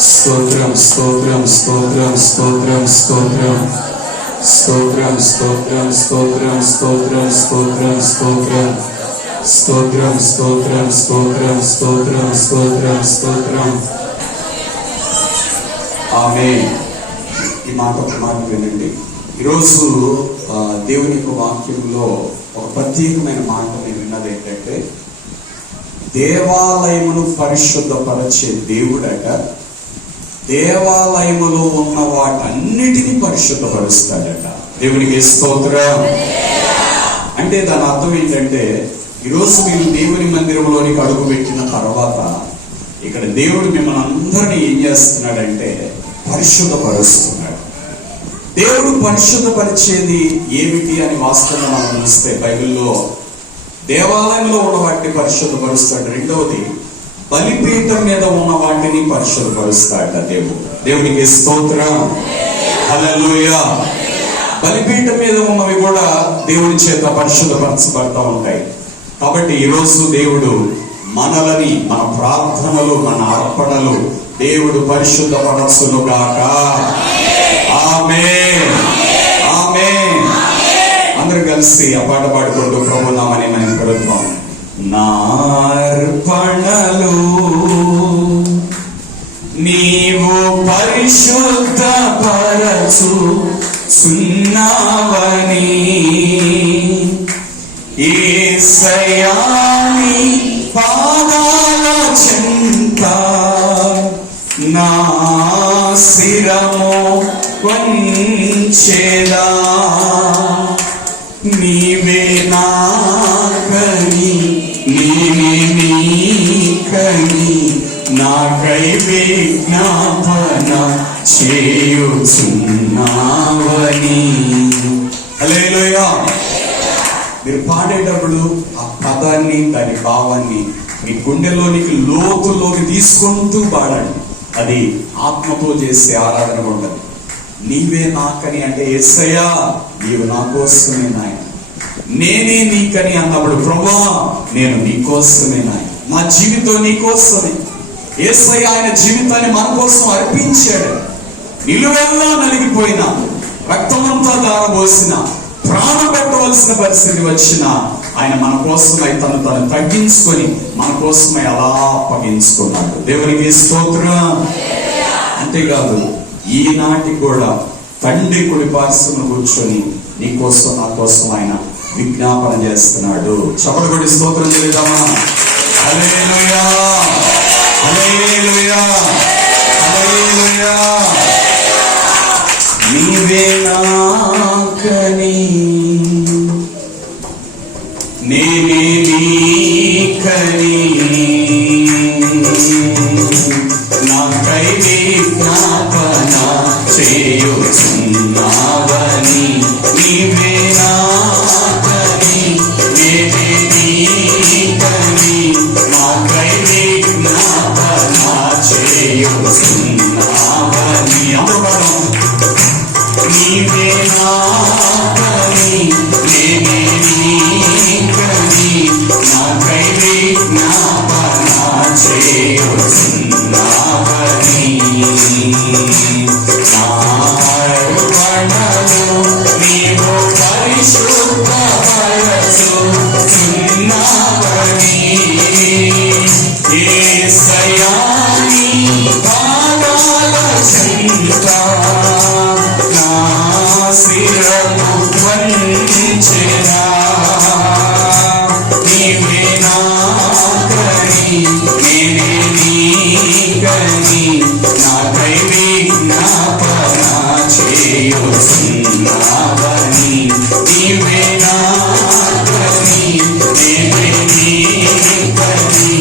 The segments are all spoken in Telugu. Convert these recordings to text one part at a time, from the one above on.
స్తోత్రం స్తోత్రం స్తోత్రం స్తోత్రం స్తోత్రం స్తోత్రం స్తోత్రం స్తోత్రం స్తోత్రం స్తోత్రం స్తోత్రం స్తోత్రం స్తోత్రం స్తోత్రం స్తోత్రం స్తోత్రం స్తోత్రం. ఆమేన్. ఈ మాట వినండి. ఈరోజు దేవుని యొక్క వాక్యంలో ఒక ప్రత్యేకమైన మాట నేను విన్నది ఏంటంటే, దేవాలయమును పరిశుద్ధపరచే దేవుడట దేవాలయములో ఉన్న వాటన్నిటినీ పరిశుద్ధపరుస్తాడట. దేవునికి స్తోత్రం. అంటే దాని అర్థం ఏంటంటే, ఈరోజు మీరు దేవుని మందిరంలోనికి అడుగు పెట్టిన తర్వాత ఇక్కడ దేవుడు మిమ్మల్ని అందరినీ ఏం చేస్తున్నాడంటే పరిశుద్ధపరుస్తున్నాడు. దేవుడు పరిశుద్ధపరిచేది ఏమిటి అని వాస్తవంగా మనం చూస్తే బైబిల్లో దేవాలయంలో ఉన్న వాటిని పరిశుద్ధపరుస్తాడు. రెండవది, బలిపీఠం మీద ఉన్న వాటిని పరిశుద్ధపరుస్తాడ దేవుడు. దేవునికి స్తోత్రం. హల్లెలూయా. బలిపీఠం మీద ఉన్నవి కూడా దేవుని చేత పరిశుద్ధపరచబడతా ఉంటాయి. కాబట్టి ఈరోజు దేవుడు మనలని, మన ప్రార్థనలు, మన అర్పణలు దేవుడు పరిశుద్ధపరచునుగాక. ఆమేన్. ఆమేన్. అందరూ కలిసి ఆ పాట పాడుకుంటూ ప్రభునామని మనం కలుద్దాం. నా అర్పణలు నీవు పరిశుద్ధపరచు సున్నావని యేసయ్యా నీ పాదాల చెంత నా శిరము వంచెదా. నీవే నాకని నేనే నీకని నాకై విజ్ఞాపన చేయుచున్నావని. హల్లెలూయా. మీరు పాడేటప్పుడు ఆ పదాన్ని, దాని భావాన్ని మీ గుండెలోనికి లోతులోకి తీసుకుంటూ పాడండి. అది ఆత్మతో చేసే ఆరాధన ఉండదు. నీవే నాకని అంటే యేసయ్యా నీవు నా కోసమే నాయన, నేనే నీకని అన్నప్పుడు ప్రభువా నేను నీ కోసమే నాయన, నా జీవితం నీ కోసమే. యేసయ్య ఆయన జీవితాన్ని మన కోసం అర్పించాడు. నిలువెల్లా నలిగిపోయిన, రక్తమంతా దారబోసిన, ప్రాణం పెట్టవలసిన పరిస్థితి వచ్చిన ఆయన మన కోసమై తను తగ్గించుకొని మన కోసమై అలా అప్పగించుకున్నాడు. దేవునికి స్తోత్రం. అంతేకాదు ఈనాటి కూడా తండ్రి కుడి పార్శ్వమున కూర్చొని నీ కోసం నా కోసం ఆయన విజ్ఞాపన చేస్తున్నాడు. చప్పటి కొట్టి స్తోత్రం చేద్దామా? హల్లెలూయా, హల్లెలూయా, హల్లెలూయా. నీవే నాకని నేనే నీకని నాకై విజ్ఞాపన చేయుచున్నావని. నీవే నాకని నేనే నీకని నాకై విజ్ఞాపన చేయుచున్నావని. నీవే నాకని నేనే నీకని నాకై విజ్ఞాపన చేయుచున్నావని. నా అర్పణలు నీవు పరిశుద్ధపరచుచున్నావని యేసయ్యా నీ పాదాల చెంత నా శిరము వంచెదా. నీవే నాకని నేనే నీకని నాకై విజ్ఞాపన చేయుచున్నావని. నీవే నాకని నేనే నీకని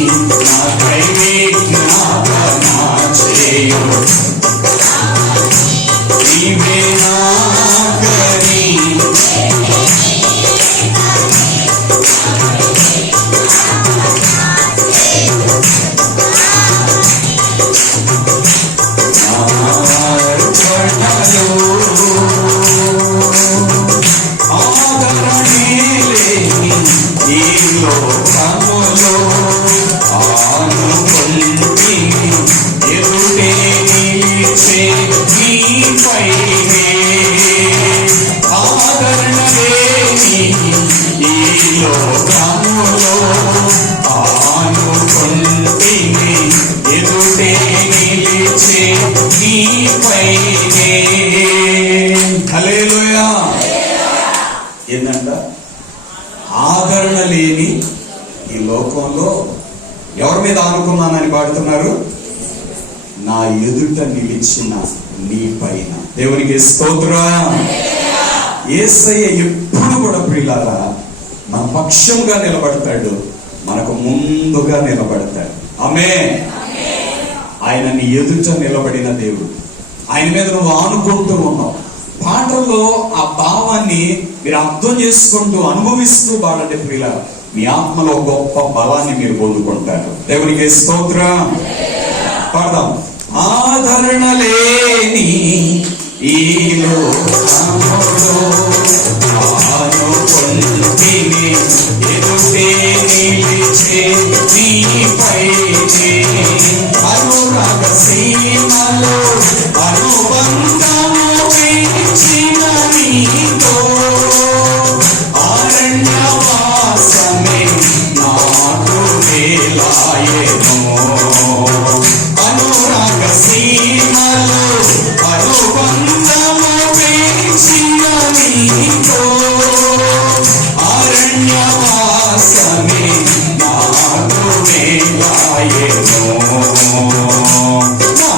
నాకై విజ్ఞాపన చేయుచున్నావని. నీవే నాకని ఆదరణే నీపైనే. హల్లెలూయా. ఏందంట? ఆదరణ లేని ఈ లోకంలో ఎవరి మీద ఆనుకున్నానని పాడుతున్నారు? నా ఎదుట నిలిచిన నీ పైన. దేవునికి స్తోత్రం. యేసయ్య ఎప్పుడు కూడా ప్రియులారా మన పక్షంగా నిలబడతాడు, మనకు ముందుగా నిలబడతాడు. ఆమేన్. ఆయన నీ ఎదుట నిలబడిన దేవుడు. ఆయన మీద నువ్వు ఆనుకుంటూ ఉన్నావు. పాటల్లో ఆ భావాన్ని మీరు అర్థం చేసుకుంటూ అనుభవిస్తూ పాడండి ప్రియులారా. మీ ఆత్మలో గొప్ప బలాన్ని మీరు పొందుకుంటారు. దేవునికి స్తోత్రం. పాడదాం. ఆదరణ లేని ఈ లోకములో ఆనుకొంటిని ఎదుటే నిలిచే నీపైనే. అనురాగ సీమలో అనుబంధము పెంచిన నీతో అరణ్యవాసమే నాకు వేలాయెను. అనురాగ సీమలో అనుబంధము పెంచిన నీతో అరణ్యవాసమే నాకు వేలాయెను. నా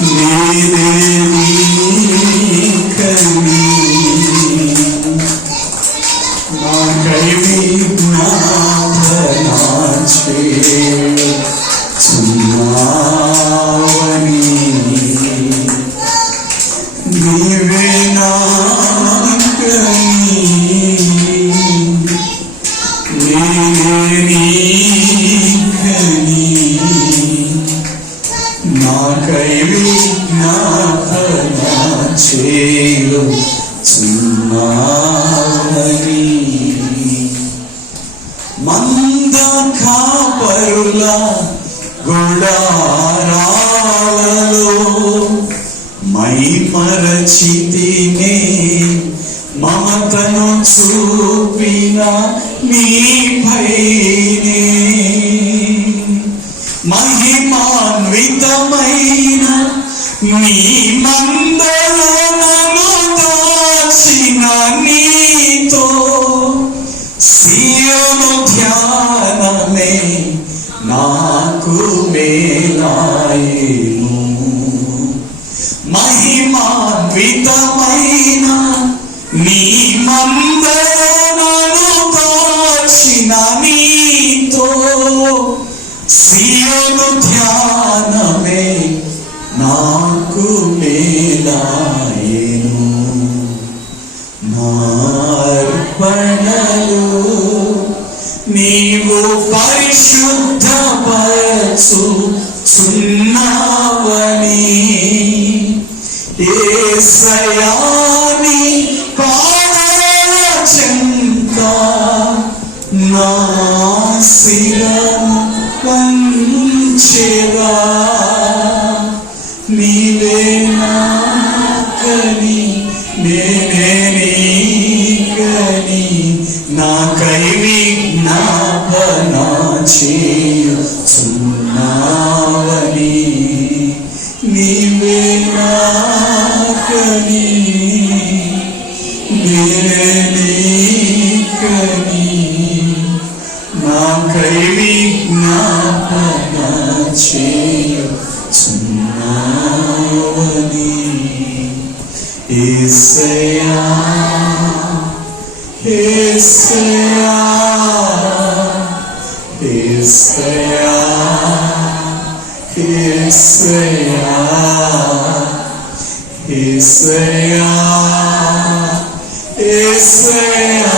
నేనే నీకని నాకై విజ్ఞాపన చేయుచున్నావని నీవే నాకని నేనే నీకని నాకై విజ్ఞాపన చేయుచున్నావని మంద కాపరుల గుడారాలలో మైమరచితినే మమతను చూపిన నీపైనే మహిమాన్వితమైన నీ మందలో నన్ను దాచిన నీతో సియోను ధ్యానమే నాకు మేలాయేను మహిమాన్వితమైన నీ మందలో నన్ను దాచిన నీతో సియోను ధ్యానమే నాకు మేలాయేను నార్పణలు నీవు పరిశుద్ధపరచుచున్నావని యేసయ్యా నీ పాదాల చెంత నా శిరము వంచెదా నీవే నాకని నేనే నీకని నాకై విజ్ఞాపన చేయుచున్నావని నీవే నాకని నేనే నీకని నాకై విజ్ఞాపన చేయుచున్నావని యేసయ్యా యేసయ్యా యేసయ్యా యేసయ్యా యేసయ్యా యేసయ్యా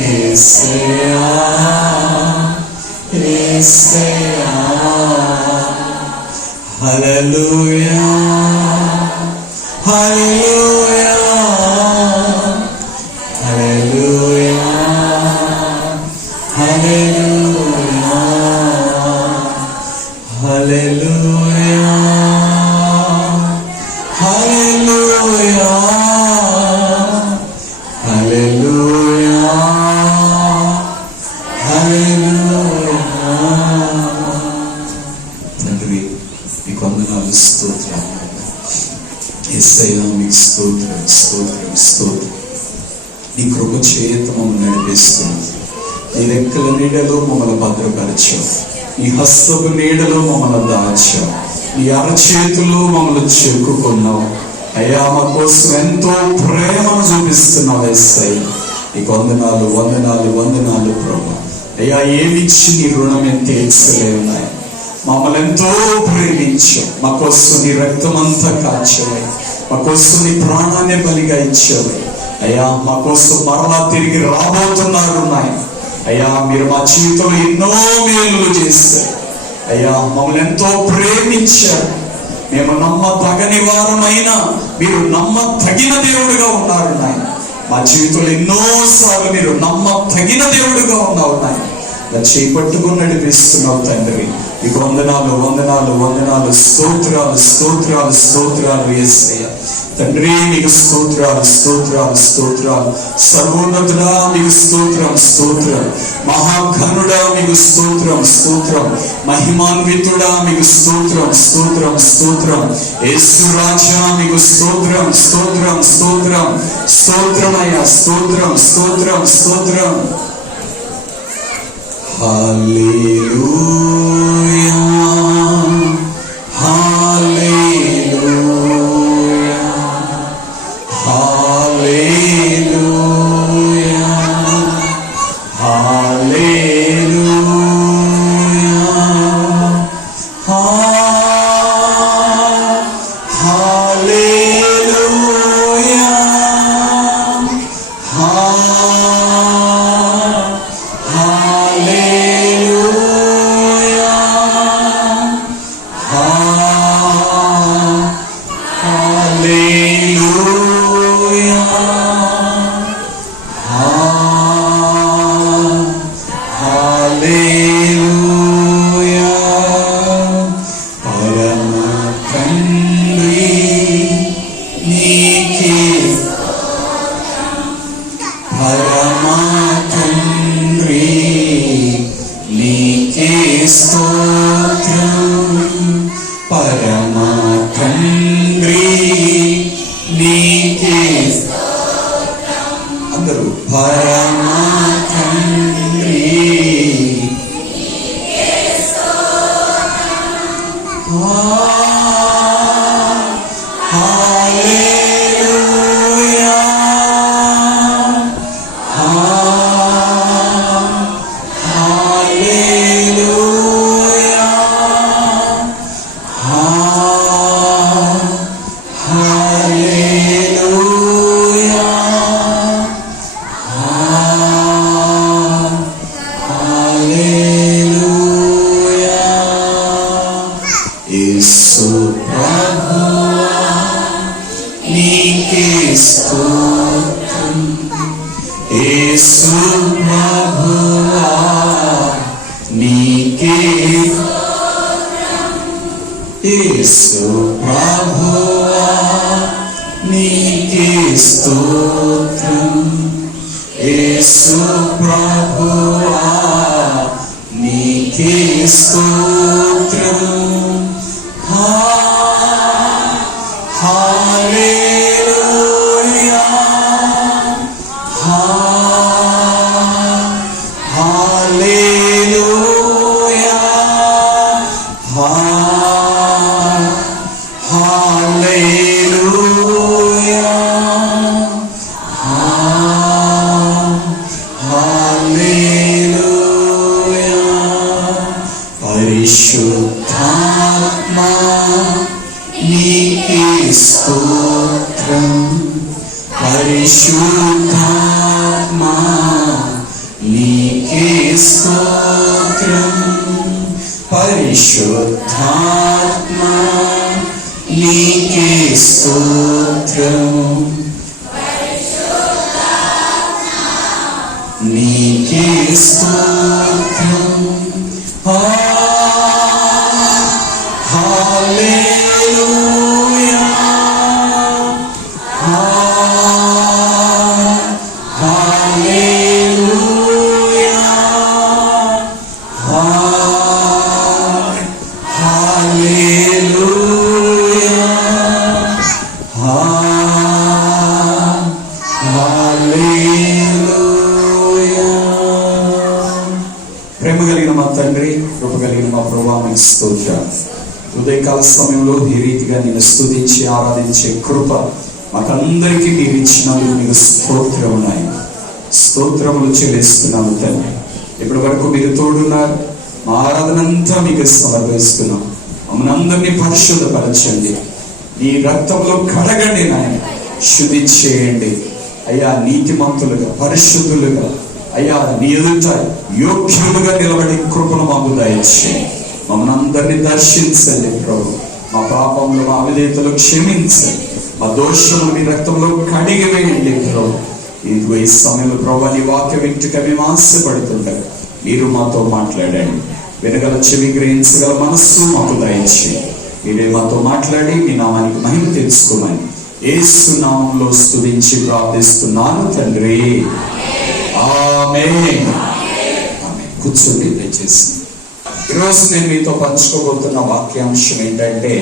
యేసయ్యా యేసయ్యా హల్లెలూయా హల్లెలూయా హల్లెలూయా హల్లెలూయా హల్లెలూయా హల్లెలూయా హల్లెలూయా హల్లెలూయా. తండ్రి నీకు వందనాలు, స్తోత్రం. యేసయ్యా మీకు స్తోత్రం స్తోత్రం స్తోత్రం. నీ కృప చేత మమ్మల్ని నడిపిస్తున్నావు. నీ రెక్కల నీడలో మమ్మల్ని భద్రపరచావు. నీ హస్తపు నీడలో మమ్మల్ని దాచావు. నీ అరచేతుల్లో మమ్మల్ని చెక్కుకున్నావు. అయ్యా మా కోసం ఎంతో ప్రేమను చూపిస్తున్నావు యేసయ్యా. నీకు వందనాలు వందనాలు వందనాలు ప్రభు. అయ్యా ఏమిచ్చి నీ రుణం ఎంత తీర్చలేవున్నాయి. మమ్మల్ని ఎంతో ప్రేమించావు. మా కోసం నీ రక్తం అంతా కాచావు. మా కోసం నీ ప్రాణాన్ని బలిగా ఇచ్చావు. అయ్యా మా కోసం మరలా తిరిగి రాబోతున్నారు నాయన. అయ్యా మీరు మా జీవితంలో ఎన్నో మేలులు చేశారు. అయ్యా మమ్మల్ని ఎంతో ప్రేమించారు. మేము నమ్మతగని వారమైనా మీరు నమ్మతగిన దేవుడిగా ఉన్నారు నాయన. మా జీవితంలో ఎన్నోసార్లు మీరు నమ్మతగిన దేవుడిగా ఉన్నావు నాయన. ఇలా చేపట్టుకుని నడిపిస్తున్నావు తండ్రి. నీకు వందనాలు వందనాలు వందనాలు, స్తోత్రాలు స్తోత్రాలు స్తోత్రాలు యేసయ్యా. తండ్రి నీకు స్తోత్రాలు స్తోత్రాలు స్తోత్రాలు. సర్వోన్నతుడా నీకు స్తోత్రం స్తోత్రం. మహాఘనుడా మీకు స్తోత్రం స్తోత్రం. మహిమాన్వితుడా మీకు స్తోత్రం స్తోత్రం స్తోత్రం. యేసు రాజా మీకు స్తోత్రం స్తోత్రం స్తోత్రం స్తోత్రమయ్యా స్తోత్రం స్తోత్రం స్తోత్రం. హల్లెలూయా పరమా తండ్రి నీకే అందరూ పరమా తండ్రి యేసు ప్రభువా నీకే స్తోత్రం. యేసు ప్రభువా నీకే స్తోత్రం. హల్లెలూయా హల్లెలూయా హల్లెలూయా హల్లెలూయా. పరిశుద్ధాత్మా నీకే స్తోత్రం. పరిశుద్ధాత్మా నీకే స్తోత్రం. పరిశుద్ధాత్మా నీకే స్తోత్రం. నీకే స్తోత్రం. హల్లెలూయా హల్లెలూయా హల్లెలూయా హల్లెలూయా. ప్రేమ కలిగిన మా తండ్రి, కృప కలిగిన మా ప్రభువా, మీకు స్తోత్రం. ఉదయకాల సమయంలో ఈ రీతిగా నేను స్తుతించి ఆరాధించే కృప మాకందరికీ మీరు ఇచ్చినందుకు మీకు స్తోత్రం ఉన్నాయి. స్తోత్రములు చెల్లిస్తున్నాము తండ్రి. ఇప్పటి వరకు మీరు తోడున్నారు. మా ఆరాధనంతా మీకు సమర్పిస్తున్నాం. మమ్మల్ని అందరినీ పరిశుద్ధపరచండి. నీ రక్తంలో కడగండి నాయన, శుద్ధి చేయండి అయ్యా. నీతిమంతులుగా పరిశుద్ధులుగా అయ్యా నీ ఎదుట యోగ్యులుగా నిలబడి కృపను మాకు దయచేయండి. మమ్మల్ని అందరినీ దర్శించండి ప్రభు. మా పాపములు మా అవిధేయతలు క్షమించండి. మా దోషములు మీ రక్తంలో కడిగి వేయండి ప్రభు. ఇదిగో ఈ సమయంలో ప్రభు నీ వాక్య వింటుక మేము ఆశపడుతుంటారు. మీరు మాతో మాట్లాడండి. వినగల చెవి, గ్రహించగల మనస్సు మాకు దయచేయండి. మీరే మాతో మాట్లాడి మీ నామానికి మహిమ తెలుసుకోమని యేసు నామంలో స్తుతించి ప్రార్థిస్తున్నాను తండ్రి. ఆమేన్. ఆమేన్. కూర్చోండి దయచేసి. ఈరోజు నేను మీతో పంచుకోబోతున్న వాక్యాంశం ఏంటంటే,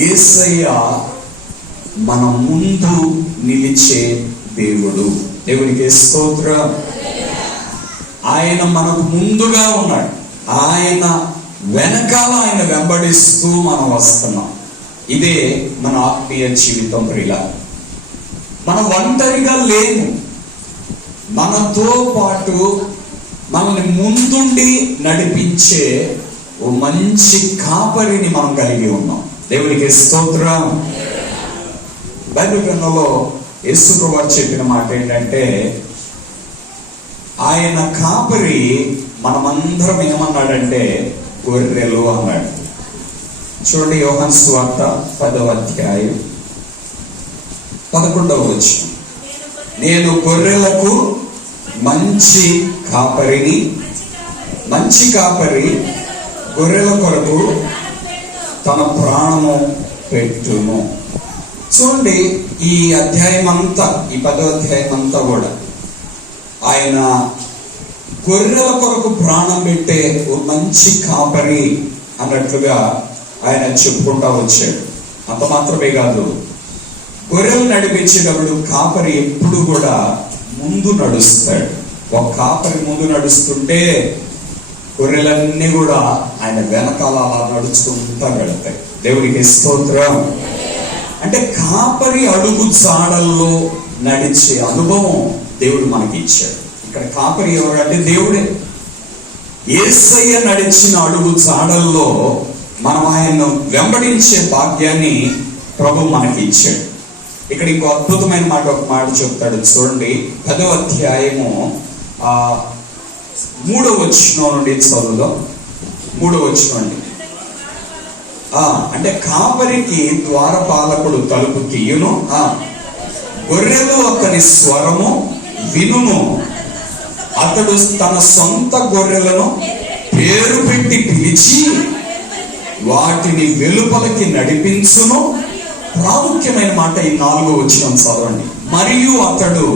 యేసయ్య మన ముందు నిలిచే దేవుడు. దేవునికి స్తోత్రం. ఆయన మనకు ముందుగా ఉన్నాడు. ఆయన వెనకాల ఆయన వెంబడిస్తూ మనం వస్తున్నాం. ఇదే మన ఆత్మీయ జీవితం. ప్రియులా, మనం ఒంటరిగా లేము. మనతో పాటు మనల్ని ముందుండి నడిపించే ఓ మంచి కాపరిని మనం కలిగి ఉన్నాం. దేవునికి స్తోత్రం. బైబిల్ గ్రంథంలో యేసు ప్రభువు చెప్పిన మాట ఏంటంటే, ఆయన కాపరి మనమందరం ఏమన్నాడంటే గొర్రెలు అన్నాడు. చూడండి, యోహాను సువార్త 10వ అధ్యాయం 11వ వచనం. నేను గొర్రెలకు మంచి కాపరిని, మంచి కాపరి గొర్రెల కొరకు తన ప్రాణము పెట్టును. చూడండి, ఈ అధ్యాయం అంతా, ఈ 10వ అధ్యాయం అంతా కూడా ఆయన గొర్రెల కొరకు ప్రాణం పెట్టే ఓ మంచి కాపరి అన్నట్లుగా ఆయన చెప్పుకుంటా వచ్చాడు. అంత మాత్రమే కాదు, గొర్రెలు నడిపించేటప్పుడు కాపరి ఎప్పుడు కూడా ముందు నడుస్తాడు. ఒక కాపరి ముందు నడుస్తుంటే గొర్రెలన్నీ కూడా ఆయన వెనకాల అలా నడుచుకుంటా వెళ్తాయి. దేవునికి స్తోత్రం. అంటే కాపరి అడుగు జాడల్లో నడిచే అనుభవం దేవుడు మనకి ఇచ్చాడు. ఇక్కడ కాపరి ఎవరంటే దేవుడే. యేసయ్య నడిచిన అడుగు జాడల్లో మనం ఆయన్ను వెంబడించే భాగ్యాన్ని ప్రభు మనకి ఇచ్చాడు. ఇక్కడ ఇంకో అద్భుతమైన ఒక మాట చెప్తాడు చూడండి. 10వ అధ్యాయము 3వ వచనం నుండి చదువుదాం. 3వ వచనం అండి. అంటే కాపరికి ద్వారపాలకుడు తలుపు తీయును, గొర్రెలు అతని స్వరము వినును, అతడు తన సొంత గొర్రెలను పేరు పెట్టి పిలిచి వాటిని వెలుపలకి నడిపించును. ప్రాముఖ్యమైన మాట ఈ 4వ వచనం చదవండి. మరియు అతడు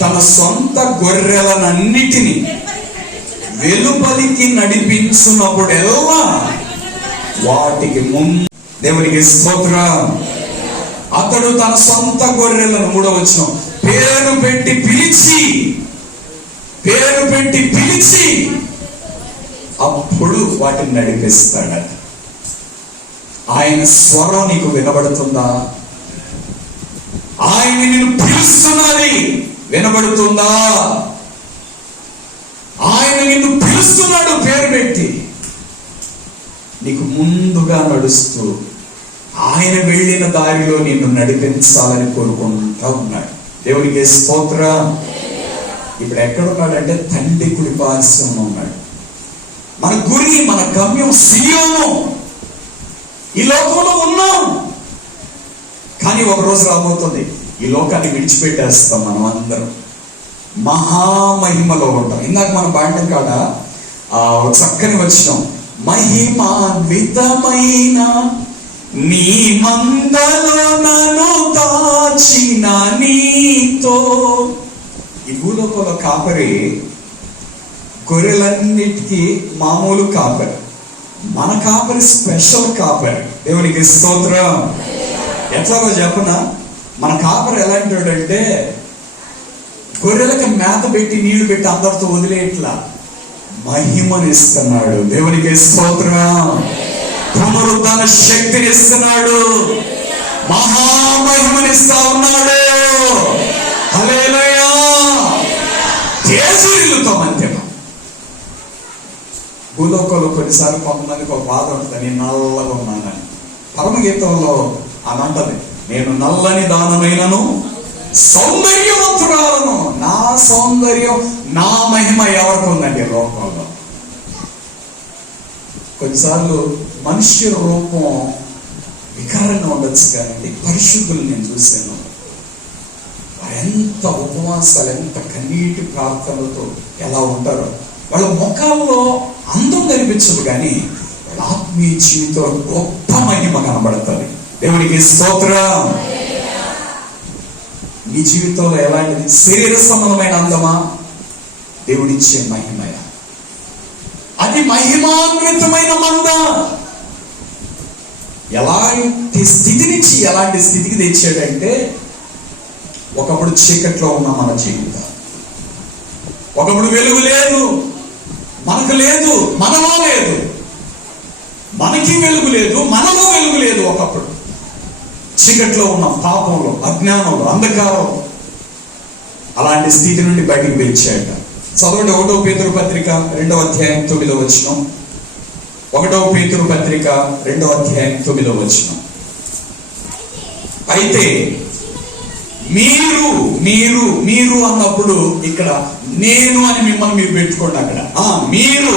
తన సొంత గొర్రెలనన్నిటినీ వెలుపలికి నడిపించున్నప్పుడెల్లా వాటికి ముందు, దేవునికి స్తోత్రం, అతడు తన సొంత గొర్రెలను 3వ వచనం పేరు పెట్టి పిలిచి అప్పుడు వాటిని నడిపిస్తాడట. ఆయన స్వరం నీకు వినబడుతుందా? ఆయన నిన్ను పిలుస్తున్నది వినబడుతుందా? ఆయన నిన్ను పిలుస్తున్నాడు పేరు పెట్టి, నీకు ముందుగా నడుస్తూ ఆయన వెళ్ళిన దారిలో నిన్ను నడిపించాలని కోరుకుంటా ఉన్నాడు. దేవునికి స్తోత్రం. ఇప్పుడు ఎక్కడున్నాడంటే తండ్రి కుడి పార్శ్వంలో ఉన్నాడు. మన గురి, మన గమ్యం సియోను. ఈ లోకంలో ఉన్నాం, కానీ ఒక రోజు రాబోతుంది ఈ లోకాన్ని విడిచిపెట్టేస్తాం. మనం అందరం మహామహిమలో ఉంటాం. ఇందాక మనం పాడటం కాడ చక్కని వచనం, మహిమాన్వితమైన నీ మందలో నన్ను దాచిన నీతో. ఈ భూలోకంలో కాపరి గొర్రెలన్నిటికీ మామూలు కాపరి, మన కాపరి స్పెషల్ కాపరి. దేవునికి స్తోత్రం. ఎట్లాగో చెప్పనా, మన కాపరి ఎలాంటి వాడంటే గొర్రెలకు మేత పెట్టి నీళ్లు పెట్టి అందరితో వదిలేట్లా మహిమనిస్తున్నాడు. దేవునికి స్తోత్రం. పునరుద్ధాన శక్తిని ఇస్తున్నాడు, మహామహిమనిస్తా ఉన్నాడు. హల్లెలూయా. తేజరిల్లుతాం అంతే. భూలోకంలో కొన్నిసార్లు కొంతమందికి ఒక బాధ ఉంటుంది, నేను నల్లగా ఉన్నానని. పరమగీతంలో అని అంటది, నేను నల్లని దానమైనను సౌందర్యవంతురాలను. నా సౌందర్యం, నా మహిమ ఎవరికి ఉందండి లోకంలో? కొన్నిసార్లు మనుష్య రూపం వికారంగా ఉండొచ్చు, కానీ పరిశుద్ధులు నేను చూశాను. ఎంత ఉపవాసాలు, ఎంత కన్నీటి ప్రార్థనలతో ఎలా ఉంటారో. వాళ్ళ ముఖాల్లో అందం కనిపించదు, కానీ వాళ్ళ ఆత్మీయ జీవితంలో గొప్ప మహిమ కనబడుతుంది. దేవునికి స్తోత్రం. నీ జీవితంలో ఎలాంటిది? శరీర సంబంధమైన అందమా? దేవుడిచ్చే మహిమయ, అది మహిమాన్వితమైన మంద. ఎలాంటి స్థితి నుంచి ఎలాంటి స్థితికి తెచ్చాడంటే, ఒకప్పుడు చీకట్లో ఉన్న మన జీవితం, ఒకప్పుడు వెలుగు లేదు, మనకు లేదు, మనలో లేదు. మనకి వెలుగు లేదు, మనలో వెలుగు లేదు. ఒకప్పుడు చీకట్లో ఉన్న పాపంలో, అజ్ఞానంలో, అంధకారంలో. అలాంటి స్థితి నుండి బయటికి పిలిచాడు. చదవండి 1వ పేతురు పత్రిక 2వ అధ్యాయం 9వ వచనం. 1వ పేతురు పత్రిక 2వ అధ్యాయం 9వ వచనం. అయితే మీరు అన్నప్పుడు ఇక్కడ నేను అని మిమ్మల్ని మీరు పెట్టుకోండి. అక్కడ మీరు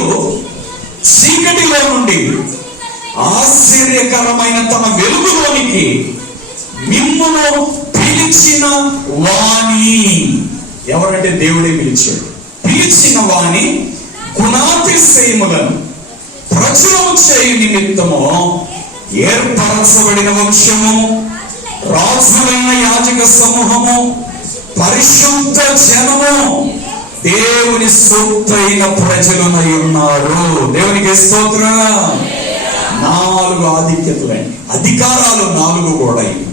చీకటిలో నుండి ఆశ్చర్యకరమైన తమ వెలుగులోనికి మిమ్మును పిలిచిన వాణి. ఎవరంటే దేవుడే పిలిచాడు. పిలిచిన వాణి గుణాతిశయములను ప్రచురము చేయు నిమిత్తము ఏర్పరచబడిన వంశము, రాజులైన యాజక సమూహము, పరిశుద్ధ జనము, దేవుని సొత్తైన ప్రజలునై ఉన్నారు. దేవునికి స్తోత్రం. 4 ఆధిక్యతలండి, అధికారాలు 4 కూడా ఇవి.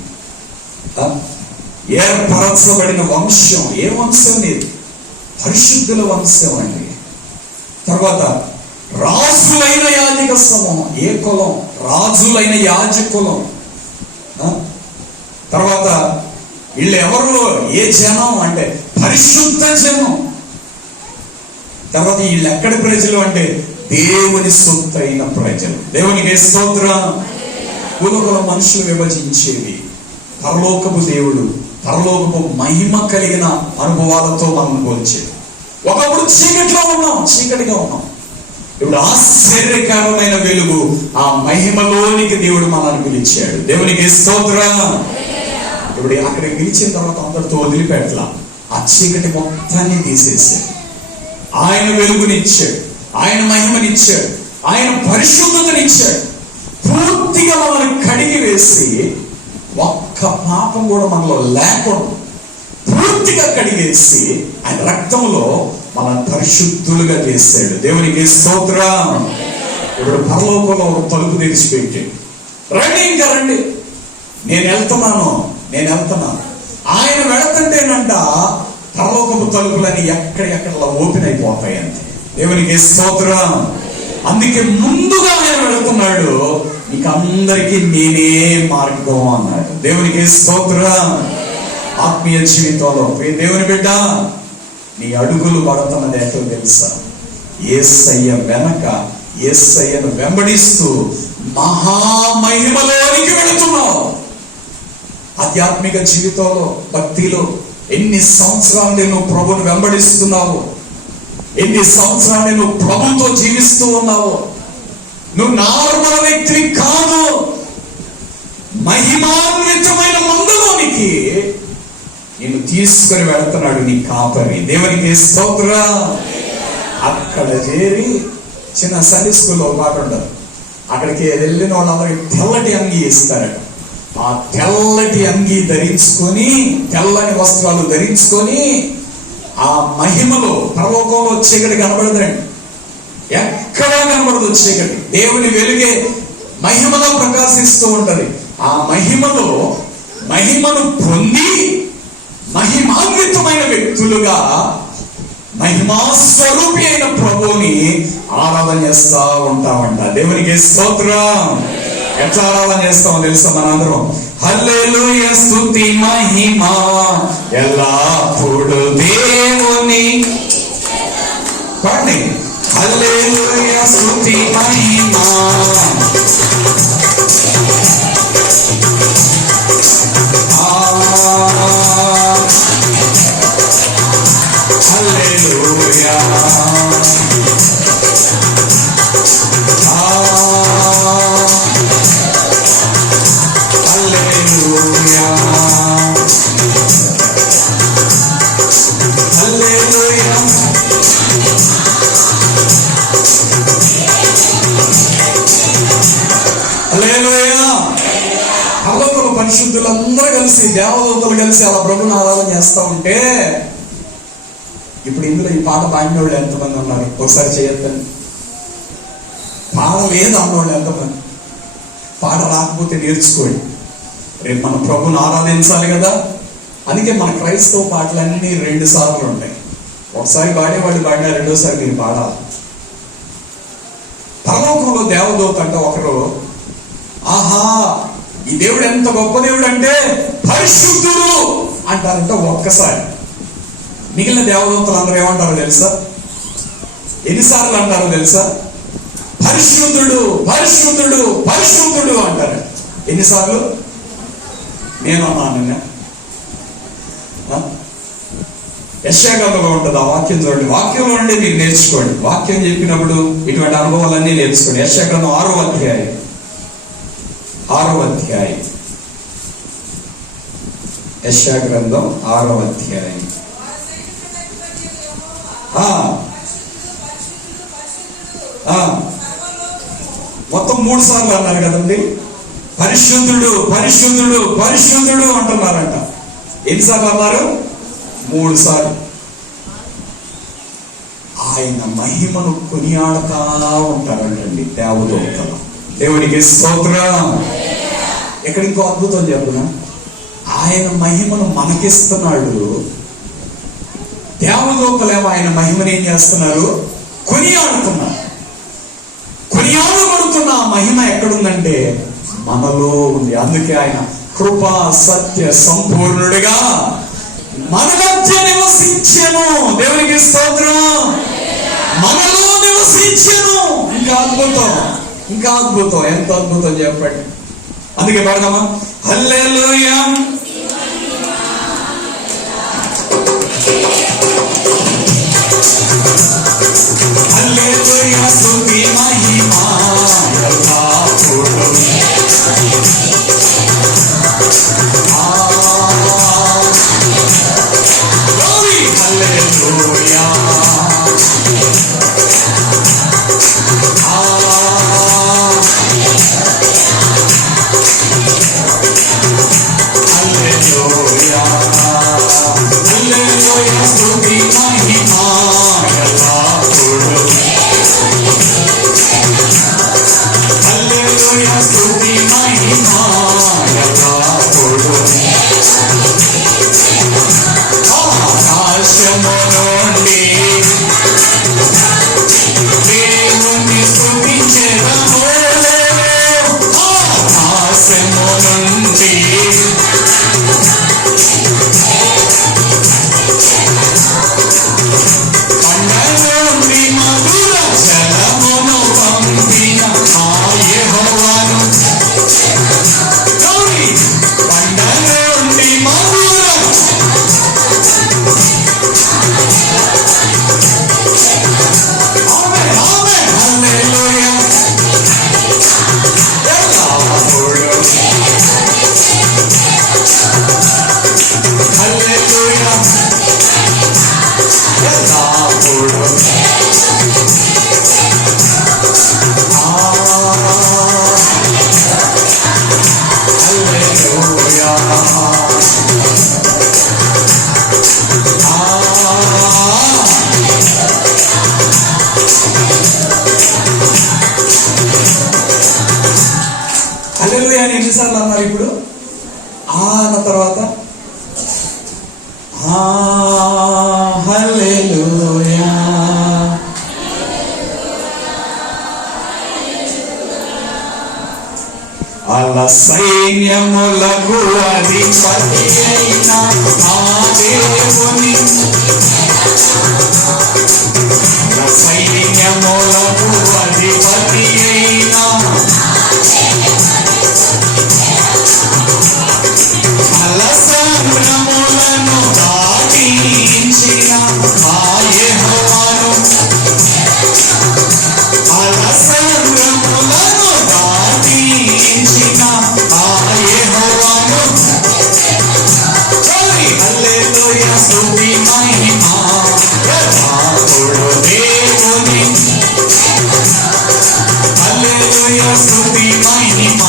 ఏర్పరచబడిన వంశం. ఏ వంశం లేదు? పరిశుద్ధుల వంశం అండి. తర్వాత రాజులైన యాజక సమూహం. ఏ కులం? రాజులైన యాజకులం. తర్వాత వీళ్ళు ఎవరు? ఏ జనం అంటే పరిశుద్ధ జనం. తర్వాత వీళ్ళు ఎక్కడి ప్రజలు అంటే దేవుని సొత్తైన ప్రజలు. దేవునికి స్తోత్రం. భూలోకంలో మనుషులు విభజించేది, పరలోకపు దేవుడు పరలోకపు మహిమ కలిగిన అనుభవాలతో మనం పోల్చేది. ఒకప్పుడు చీకటిలో ఉన్నాం, చీకటిగా ఉన్నాం. ఇప్పుడు ఆశ్చర్యకరమైన వెలుగు, ఆ మహిమలోనికి దేవుడు మనల్ని పిలిచాడు. దేవునికి స్తోత్రం. ఇప్పుడు అక్కడికి పిలిచిన తర్వాత అందరితో వదిలిపెట్టలా, ఆ చీకటి మొత్తాన్ని తీసేసాడు. ఆయన వెలుగునిచ్చాడు, ఆయన మహిమనిచ్చాడు, ఆయన పరిశుద్ధతనిచ్చాడు. పూర్తిగా మనల్ని కడిగి వేసి ఒక్క పాపం కూడా మనలో లేకుండా పూర్తిగా కడిగేసి ఆయన రక్తంలో మన పరిశుద్ధులుగా చేశాడు. దేవునికి స్తోత్రం. ఇప్పుడు పరలోకంలో ఒక తలుపు తెరిచిపెట్టాడు. రండి, ఇంకా రండి, నేను వెళ్తున్నాను. ఆయన వెళుతుంటేనంట పరలోకపు తలుపులని ఎక్కడెక్కడ ఓపెన్ అయిపోతాయి అంతే. దేవునికి స్తోత్రం. అందుకే ముందుగా ఆయన వెళుతున్నాడు, మీకు అందరికీ నేనే మార్గం అన్నాడు. దేవునికి స్తోత్రం. ఆత్మీయ జీవితంలో దేవుని బిడ్డ, నీ అడుగులు పడుతున్నది ఎటో తెలుసా? యేసయ్య వెనక, యేసయ్యను వెంబడిస్తూ మహామహిమలోనికి వెళుతున్నావు. ఆధ్యాత్మిక జీవితంలో, భక్తిలో ఎన్ని సంవత్సరాలు నేను ప్రభువును వెంబడిస్తున్నావు, ఎన్ని సంవత్సరాలు నువ్వు ప్రభుతో జీవిస్తూ ఉన్నావు. నువ్వు నార్మల్ వ్యక్తివి కాదు, మహిమాన్వితమైన మందులోనికి నేను తీసుకొని వెళుతున్నాడు నీ కాపరి. దేవునికి స్తోత్రం. అక్కడ చేరి చిన్న సండే స్కూల్లో ఒక పాట ఉండదు, అక్కడికి వెళ్ళిన వాళ్ళందరికీ తెల్లటి అంగీ ఇస్తారట. ఆ తెల్లటి అంగీ ధరించుకొని, తెల్లని వస్త్రాలు ధరించుకొని, ఆ మహిమలో పరలోకంలో చీకటి కనబడదండి, ఎక్కడా కనబడదు చీకటి. దేవుని వెలుగే మహిమలో ప్రకాశిస్తూ ఉంటది. ఆ మహిమలో మహిమను పొంది మహిమాన్వితమైన వ్యక్తులుగా మహిమాస్వరూపి అయిన ప్రభువుని ఆరాధన చేస్తా ఉంటామంట. దేవునికి స్తోత్రం. ఎట్లా ఆరాధన చేస్తామో తెలుసా? మనందరం హల్లెలూయా స్తుతి మహిమ ఎల్లప్పుడు దేవుని పాడండి. హల్లెలూయా స్తుతి మహిమ హల్లెలూయా హల్లెలూయా హల్లెలూయా. హల్లెలూయా. పరలోకంలో పరిశుద్ధులందరూ కలిసి, దేవదూతలు కలిసి అలా ప్రభుని ఆరాధన చేస్తూ ఉంటే, ఇప్పుడు ఇందులో ఈ పాట పాడిన వాళ్ళు ఎంతమంది ఉన్నారు? ఒకసారి చేయొద్దండి. పాట లేదు అన్నవాళ్ళు ఎంతమంది? పాట రాకపోతే నేర్చుకోండి. రేపు మన ప్రభుని ఆరాధించాలి కదా. అందుకే మన క్రైస్తవ పాటలన్నీ 2 సార్లు ఉంటాయి. ఒకసారి పాడేవాళ్ళు పాడినా రెండోసారి మీరు పాడాలి. పరలోకంలో దేవదూత అంటే ఒకరు, ఆహా ఈ దేవుడు ఎంత గొప్ప దేవుడు అంటే పరిశుద్ధుడు అంటారంట ఒక్కసారి. మిగిలిన దేవదూతలు అందరూ ఏమంటారో తెలుసా? ఎన్నిసార్లు అంటారో తెలుసా? పరిశుద్ధుడు పరిశుద్ధుడు పరిశుద్ధుడు అంటారు. ఎన్నిసార్లు? నేను అన్నాను నిన్న. యెషయా గ్రంథంలో ఉంటుంది ఆ వాక్యం, చూడండి. వాక్యంలో నుండి మీరు నేర్చుకోండి. వాక్యం చెప్పినప్పుడు ఇటువంటి అనుభవాలన్నీ నేర్చుకోండి. యెషయా గ్రంథం 6వ అధ్యాయం. యెషయా గ్రంథం 6వ అధ్యాయం. మొత్తం 3 సార్లు అన్నారు కదండి. పరిశుద్ధుడు పరిశుద్ధుడు పరిశుద్ధుడు అంటున్నారంట. ఎన్నిసార్లు అన్నారు? 3 సార్లు. ఆయన మహిమను కొనియాడుతా ఉంటారంటండి దేవదూతలు. దేవునికి స్తోత్రం. ఇక్కడ ఇంకో అద్భుతం చెప్పునా, ఆయన మహిమను మనకిస్తున్నాడు. దేవలోకలేమో ఆయన మహిమను ఏం చేస్తున్నారు? కొనియాడుతున్నారు. కొనియాడబడుతున్న ఆ మహిమ ఎక్కడుందంటే మనలో ఉంది. అందుకే ఆయన కృపా సత్య సంపూర్ణుడిగా మన మధ్య నివసించెను. దేవునికి స్తోత్రం. మనలో నివసించెను. ఇంకా అద్భుతం, ఇంకా అద్భుతం. ఎంత అద్భుతం చెప్పండి. అందుకే పాడదామా? హల్లెలూయా, హల్లెలూయా, స్తుతి మహిమ ఎల్లప్పుడూ. హల్లెలూయా, హల్లెలూయా అని ఎన్నిసార్లు అన్నారు ఇప్పుడు? అన్న తర్వాత హల్లెలూయా, అల సైన్యములకు అధిపతి అయిన ఆ దేవుని, సైన్యములకు అధిపతి అయిన అలసంద్రములను దాటించిన ఆ యెహోవాను, అలసంద్రములను దాటించిన ఆ యెహోవాను. హల్లెలూయా, స్తుతి మహిమ ఎల్లప్పుడూ దేవుని. హల్లెలూయా, స్తుతి మహిమ.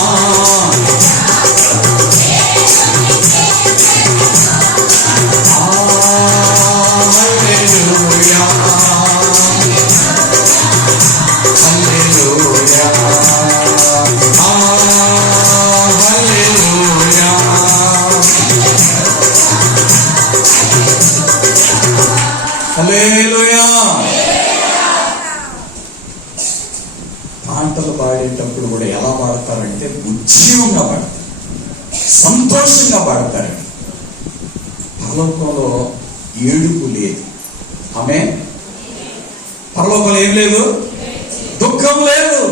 హల్లెలూయా. పాటలు పాడేటప్పుడు కూడా ఎలా పాడతారంటే ఉజ్జీవంగా పాడతారు, సంతోషంగా పాడతారు. పరలోకంలో ఏడుపు లేదు. ఆమె పరలోకంలో ఏం లేదు? దుఃఖం లేదు,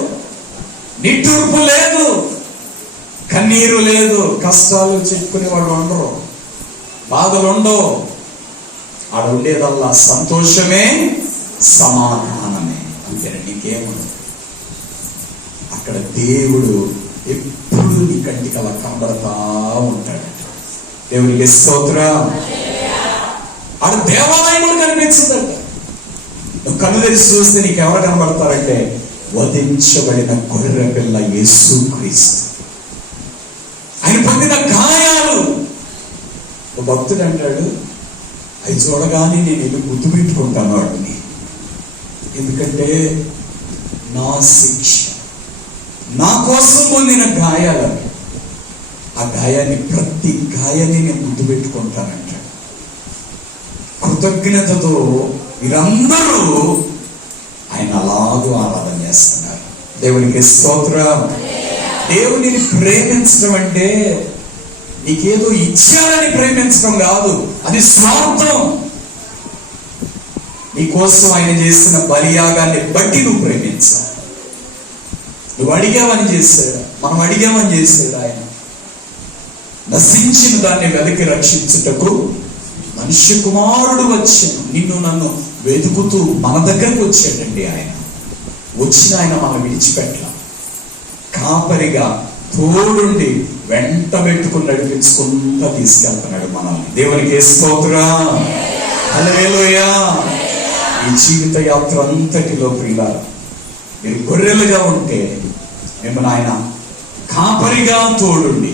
నిట్టూర్పు లేదు, కన్నీరు లేదు. కష్టాలు చెప్పుకునే వాళ్ళు ఉండరు, బాధలు ఉండవు. ఆడ ఉండేదల్లా సంతోషమే, సమాధానమే. అంతేనండి, ఇంకేముండదు. అక్కడ దేవుడు ఎప్పుడు నీ కంటికి అలా కనబడతా ఉంటాడు. దేవునికి స్తోత్రం. ఆడ దేవాలయం కనిపించదంట. నువ్వు కన్ను తెరిచి చూస్తే నీకు ఎవరు కనబడతారంటే వధించబడిన గొర్రె పిల్ల యేసుక్రీస్తు. ఆయన పొందిన గాయాలు. భక్తుడు అంటాడు, అవి చూడగానే నేను వెళ్ళి గుర్తు పెట్టుకుంటాను వాడిని. ఎందుకంటే నా శిక్ష, నా కోసం పొందిన గాయాలను, ఆ గాయాన్ని, ప్రతి గాయాన్ని నేను గుర్తు పెట్టుకుంటానంట. కృతజ్ఞతతో మీరందరూ ఆయన అలాగూ ఆరాధన చేస్తున్నారు. దేవునికి స్తోత్రం. దేవునిని ప్రేమించడం అంటే నీకేదో ఇచ్చారని ప్రేమించడం కాదు, అది స్వార్థం. నీకోసం ఆయన చేసిన బలియాగాన్ని బట్టి నువ్వు ప్రేమించాలి. నువ్వు అడిగావని చేశాడు, మనం అడిగామని చేశాడు ఆయన. నశించిన దాన్ని వెతికి రక్షించుటకు మనుష్య కుమారుడు వచ్చాను. నిన్ను నన్ను వెతుకుతూ మన దగ్గరకు వచ్చాడండి ఆయన. వచ్చిన ఆయన మనం విడిచిపెట్టాల, కాపరిగా తోడుండి వెంట పెట్టుకుని నడిపించుకుంటూ తీసుకెళ్తున్నాడు మనల్ని. దేవునికి స్తోత్రం. హల్లెలూయా. ఈ జీవిత యాత్ర అంతటిలో ప్రియులారా, మీరు గొర్రెలుగా ఉంటే మిమ్మల్ని ఆయన కాపరిగా తోడుండి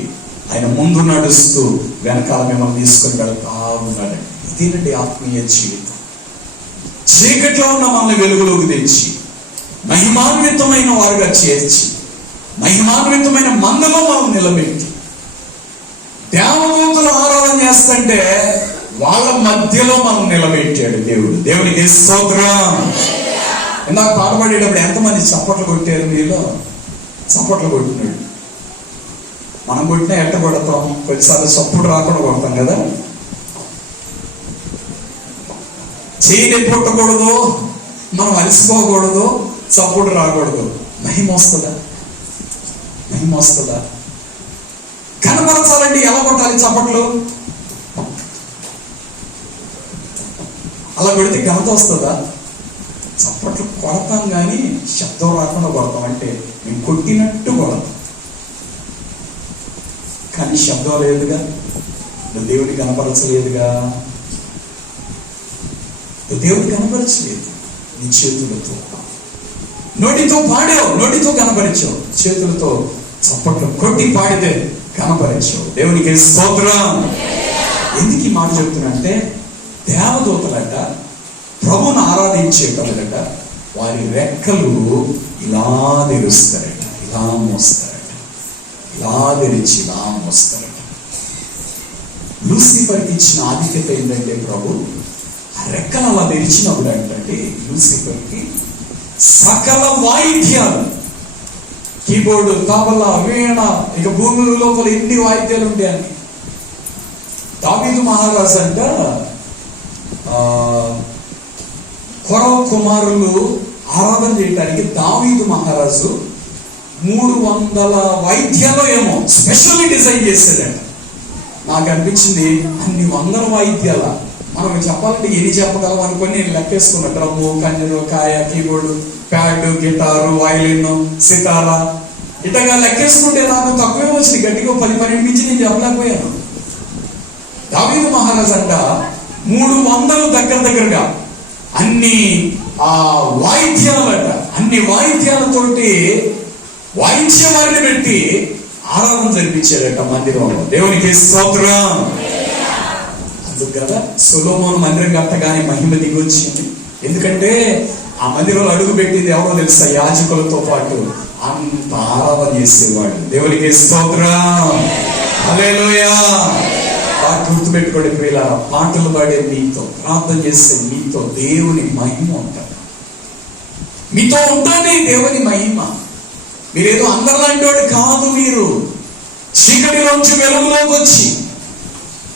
ఆయన ముందు నడుస్తూ వెనకాల మిమ్మల్ని తీసుకొని వెళ్తా ఉన్నాడండి. ఇదేనండి ఆత్మీయ జీవితం. చీకట్లో ఉన్న మనల్ని వెలుగులోకి తెచ్చి మహిమాన్వితమైన వారుగా చేర్చి మహిమాన్వితమైన మందలో మనం నిలబెట్టి దేవదూతలు ఆరాధన చేస్తుంటే వాళ్ళ మధ్యలో మనం నిలబెట్టాడు దేవుడు. దేవునికి స్తోత్రం. ఇందాక పాట పాడేటప్పుడు ఎంతమంది చప్పట్లు కొట్టారు? మీలో చప్పట్లు కొట్టినాడు. మనం కొట్టినా ఎట్ట కొడతాం? కొన్నిసార్లు చప్పుడు రాకుండా కొడతాం కదా. చేయి కొట్టకూడదు, మనం అలసిపోకూడదు, చప్పుడు రాకూడదు. మహిమ వస్తుందా? మహిమ వస్తుందా? కనపరచాలండి. ఎలా కొట్టాలి చప్పట్లు? అలా కొడితే ఘనత వస్తుందా? చప్పట్లు కొడతాం కానీ శబ్దం రాకుండా కొడతాం. అంటే మేము కొట్టినట్టు కొడతాం కానీ శబ్దం లేదుగా, దేవుడిని కనపరచలేదుగా. దేవుడిని కనపరచలేదు. నీ చేతులతో, నోటితో పాడావు, నోటితో కనపరిచావు, చేతులతో చప్పట్లు కొట్టి పాడితే కనపరిచావు. దేవునికి స్తోత్రం. ఎందుకు ఈ మాట చెప్తున్నా? దేవదూతలట ప్రభుని ఆరాధించేటోళ్ళట వారి రెక్కలు ఇలా తెరుస్తారట, ఇలా మోస్తారట, ఇలా తెరిచి ఇలా మోస్తారట. లూసిఫర్కి ఇచ్చిన ఆధిక్యత ఏంటంటే ప్రభు ఆ రెక్కలు అలా తెరిచినప్పుడు అంటే లూసిఫర్కి సకల వాయిద్యాలు, కీబోర్డు, తబలా, వీణ, ఇక భూమి లోపల ఎన్ని వాయిద్యాలు ఉంటాయని. దావీదు మహారాజు అంట కొరవ కుమారులు ఆరాధన చేయడానికి దావీదు మహారాజు 300 వాయిద్యాలు ఏమో స్పెషల్లీ డిజైన్ చేశాడంట. నాకు అనిపించింది అన్ని 100 వాయిద్యాల మనం చెప్పాలంటే ఎన్ని చెప్పగలం అనుకొని నేను లెక్కేసుకున్నా. డ్రమ్ము, కన్నెరు, కాయ, కీబోర్డు, ప్యాడ్, గిటారు, వయలిన్, సితారా ఇటగా లెక్కేసుకుంటే నాకు తక్కువే వచ్చింది. గట్టిగా 10-12 నుంచి నేను చెప్పలేకపోయాను. దావీదు మహారాజు అంట 300 దగ్గరగా అన్ని వాయిద్యాలట, అన్ని వాయిద్యాలతోటి వాయించే వారిని పెట్టి ఆరాధన జరిపించారట మందిరంలో. దేవునికి స్తోత్రం. అందుకు కదా సొలొమోను మందిరం కట్టగానే మహిమ దిగి వచ్చింది. ఎందుకంటే ఆ మందిరంలో అడుగు పెట్టింది ఎవరో తెలుసా? యాజకులతో పాటు అంత ఆరాధన చేసేవాళ్ళు. దేవునికి స్తోత్రం. హల్లెలూయా. గుర్తుపెట్టుకోండి ప్రియులారా, పాటలు పాడే మీతో, ప్రార్థన చేసే మీతో దేవుని మహిమ ఉంటుంది. మీతో ఉంటుంది దేవుని మహిమ. మీరేదో అందరిలాంటి వాడు కాదు. మీరు చీకటిలోంచి వెలుగులోకి వచ్చి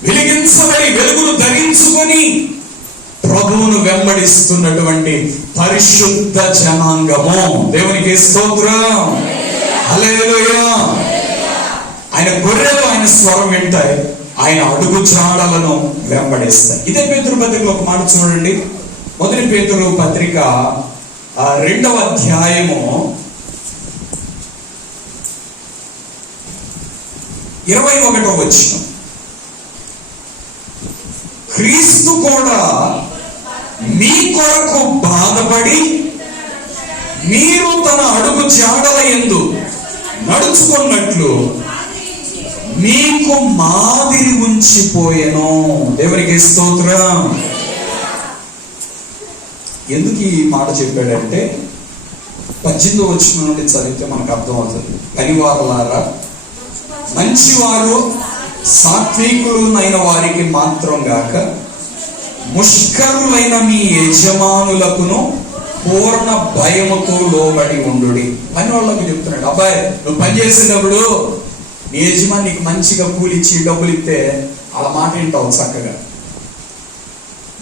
వెలిగించబడి వెలుగును ధరించుకొని ప్రభువును వెంబడిస్తున్నటువంటి పరిశుద్ధ జనాంగము. దేవునికి స్తోత్రం. హల్లెలూయా. ఆయన గొర్రెలు ఆయన స్వరం వింటాయి, ఆయన అడుగు జాడలను వెంబడిస్తాయి. ఇదే పేతురు పత్రికలో ఒక మాట చూడండి. మొదటి పేతురు పత్రిక 2వ అధ్యాయము 21వ వచనం. క్రీస్తు కూడా మీ కొరకు బాధపడి మీరు తన అడుగు జాడల యందు నడుచుకున్నట్లు మీకు మాదిరి ఉంచిపోయెను. దేవునికి స్తోత్రం. ఎందుకు ఈ మాట చెప్పాడంటే 18వ వచనం నుండి చదివితే మనకు అర్థమవుతుంది. పనివారులారా, మంచివారు సాత్వికులైన వారికి మాత్రం గాక ముష్కరులైన మీ యజమానులకును పూర్ణ భయముతో లోబడి ఉండుడి. పని వాళ్ళకి చెప్తున్నాడు, అబ్బాయి నువ్వు పని చేసేటప్పుడు నీ యజమాని నీకు మంచిగా కూలిచ్చి డబ్బులు ఇస్తే అలా మాట వింటావు చక్కగా.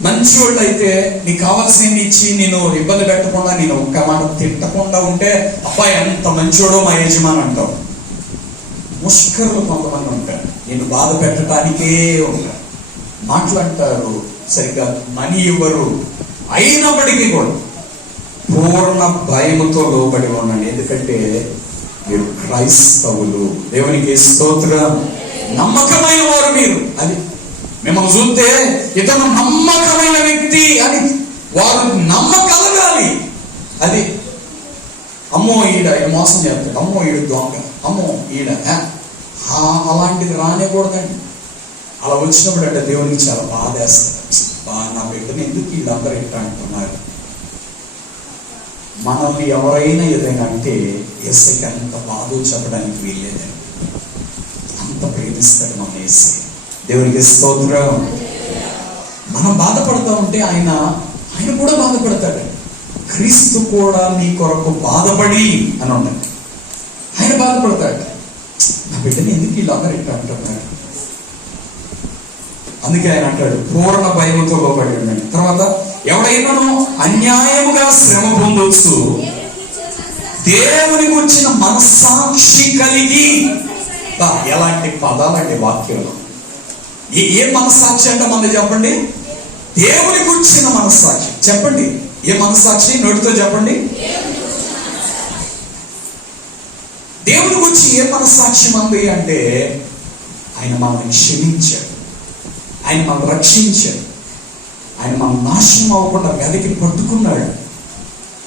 మంచి వాళ్ళు అయితే నీకు కావాల్సింది ఇచ్చి నేను ఇబ్బంది పెట్టకుండా, నేను ఒక్క మాట తిట్టకుండా ఉంటే అబ్బాయి ఎంత మంచోడో మా యజమాని అంటావు. ముష్కరులు కొంతమంది ఉంటారు, నేను బాధ పెట్టడానికే ఉంటారు, మాట్లాడతారు, సరిగ్గా మనీ ఇవ్వరు, అయినప్పటికీ కూడా పూర్ణ భయముతో లోబడి ఉండండి. ఎందుకంటే మీరు క్రైస్తవులు. దేవునికి స్తోత్రం. నమ్మకమైన వారు మీరు. అది మిమ్మల్ని చూస్తే ఇతను నమ్మకమైన వ్యక్తి అని వారు నమ్మగలగాలి. అది అమ్మో ఈడ మోసం చేస్తాడు, అమ్మో ఈడు దొంగ, అమ్మో ఈడ అలాంటిది రానేకూడదండి. అలా వచ్చినప్పుడు అంటే దేవునికి చాలా బాధ వేస్తారు. నా బిడ్డని ఎందుకు వీళ్ళందరూ ఇట్లా అంటున్నారు. మనల్ని ఎవరైనా ఏదైనా అంటే యేసయ్యకి అంత బాధ చెప్పడానికి వీల్లేదండి. అంత ప్రేమిస్తాడు మన యేసయ్య. దేవునికి స్తోత్రం. మనం బాధపడతా ఉంటే ఆయన కూడా బాధపడతాడు. క్రీస్తు కూడా నీ కొరకు బాధపడి అని ఉన్నది. ఆయన బాధపడతాడు. నా బిడ్డని ఎందుకు వీళ్ళందరూ ఇట్లా అంటున్నారు. అందుకే ఆయన అంటాడు పూర్ణ భయముతో లోబడి ఉండండి. తర్వాత ఎవడైనాను అన్యాయముగా శ్రమ పొందొచ్చు దేవుని గురించిన మనస్సాక్షి కలిగి. ఎలాంటి పదాలండి వాక్యంలో. ఏ మనస్సాక్షి అంటే మన చెప్పండి. దేవుని గురించిన మనస్సాక్షి. చెప్పండి ఏ మనస్సాక్షి, నోటితో చెప్పండి. దేవుని గురించి ఏ మనస్సాక్షి మంది అంటే ఆయన మనల్ని క్షమించాడు, ఆయన మనల్ని రక్షించాడు, ఆయన మన నాశనం అవ్వకుండా వెదకి పట్టుకున్నాడు,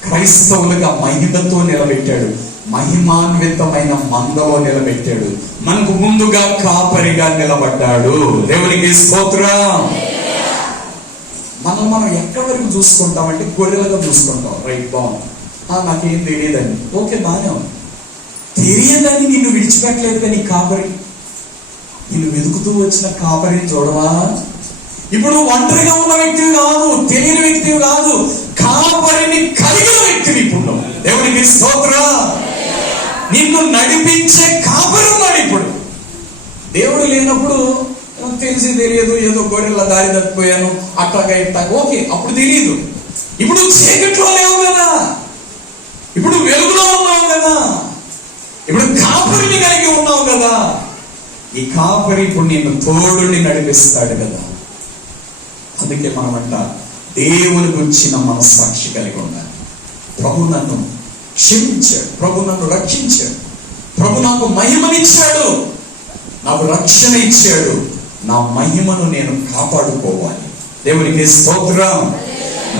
క్రైస్తవులుగా మహిమతో నిలబెట్టాడు, మహిమాన్వితమైన మందలో నిలబెట్టాడు, మనకు ముందుగా కాపరిగా నిలబడ్డాడు. దేవునికి స్తోత్రం. మనం ఎక్కడి వరకు చూసుకుంటామంటే గొర్రెలుగా చూసుకుంటాం. రైట్, బాగుంది, నాకేం తెలియదండి, ఓకే బాగానే ఉంది. తెలియదని నిన్ను విడిచిపెట్టలేదు కానీ కాపరి, నిన్ను వెతుకుతూ వచ్చిన కాపరిని చూడవా. ఇప్పుడు ఒంటరిగా ఉన్న వ్యక్తివి కాదు, తెలియని వ్యక్తివి కాదు, కాపరిని కలిగిన వ్యక్తివి ఇప్పుడు. దేవునికి స్తోత్రం. నిన్ను నడిపించే కాపరి ఉన్నాడు. ఇప్పుడు దేవుడు లేనప్పుడు తెలిసి తెలియదు, ఏదో గొర్రెల దారి తప్పిపోయాను అట్లాగా ఇట్లా, ఓకే అప్పుడు తెలియదు. ఇప్పుడు చీకట్లో లేవు కదా, ఇప్పుడు వెలుగులో ఉన్నావు కదా, ఇప్పుడు కాపరిని కలిగి ఉన్నావు కదా. ఈ కాపరి ఇప్పుడు నిన్ను తోడుని నడిపిస్తాడు కదా. అందుకే మనమంట దేవుని గురించిన మనస్సాక్షి కలిగి ఉండాలి. ప్రభు నన్ను క్షమించాడు, ప్రభు నన్ను రక్షించాడు, ప్రభు నాకు మహిమనిచ్చాడు, నాకు రక్షణ ఇచ్చాడు, నా మహిమను నేను కాపాడుకోవాలి. దేవునికి స్తోత్రం.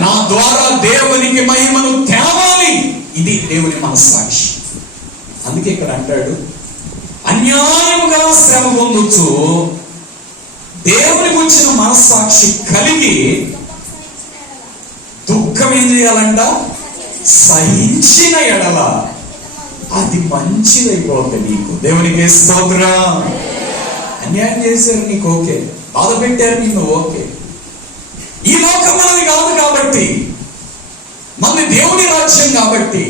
నా ద్వారా దేవునికి మహిమను తేవాలి. ఇది దేవుని మనస్సాక్షి. అందుకే ఇక్కడ అంటాడు అన్యాయముగా శ్రమ పొందొచ్చు దేవుని గురించిన మనస్సాక్షి కలిగి దుఃఖం ఏం చేయాలంట, సహించిన ఎడల అది మంచిదైపోతుంది నీకు. దేవునికి స్తోత్రం. అన్యాయం చేశారు నీకు ఓకే, బాధ పెట్టారు నిన్ను ఓకే. ఈ లోకం మనది కాదు కాబట్టి, మనది దేవుని రాజ్యం కాబట్టి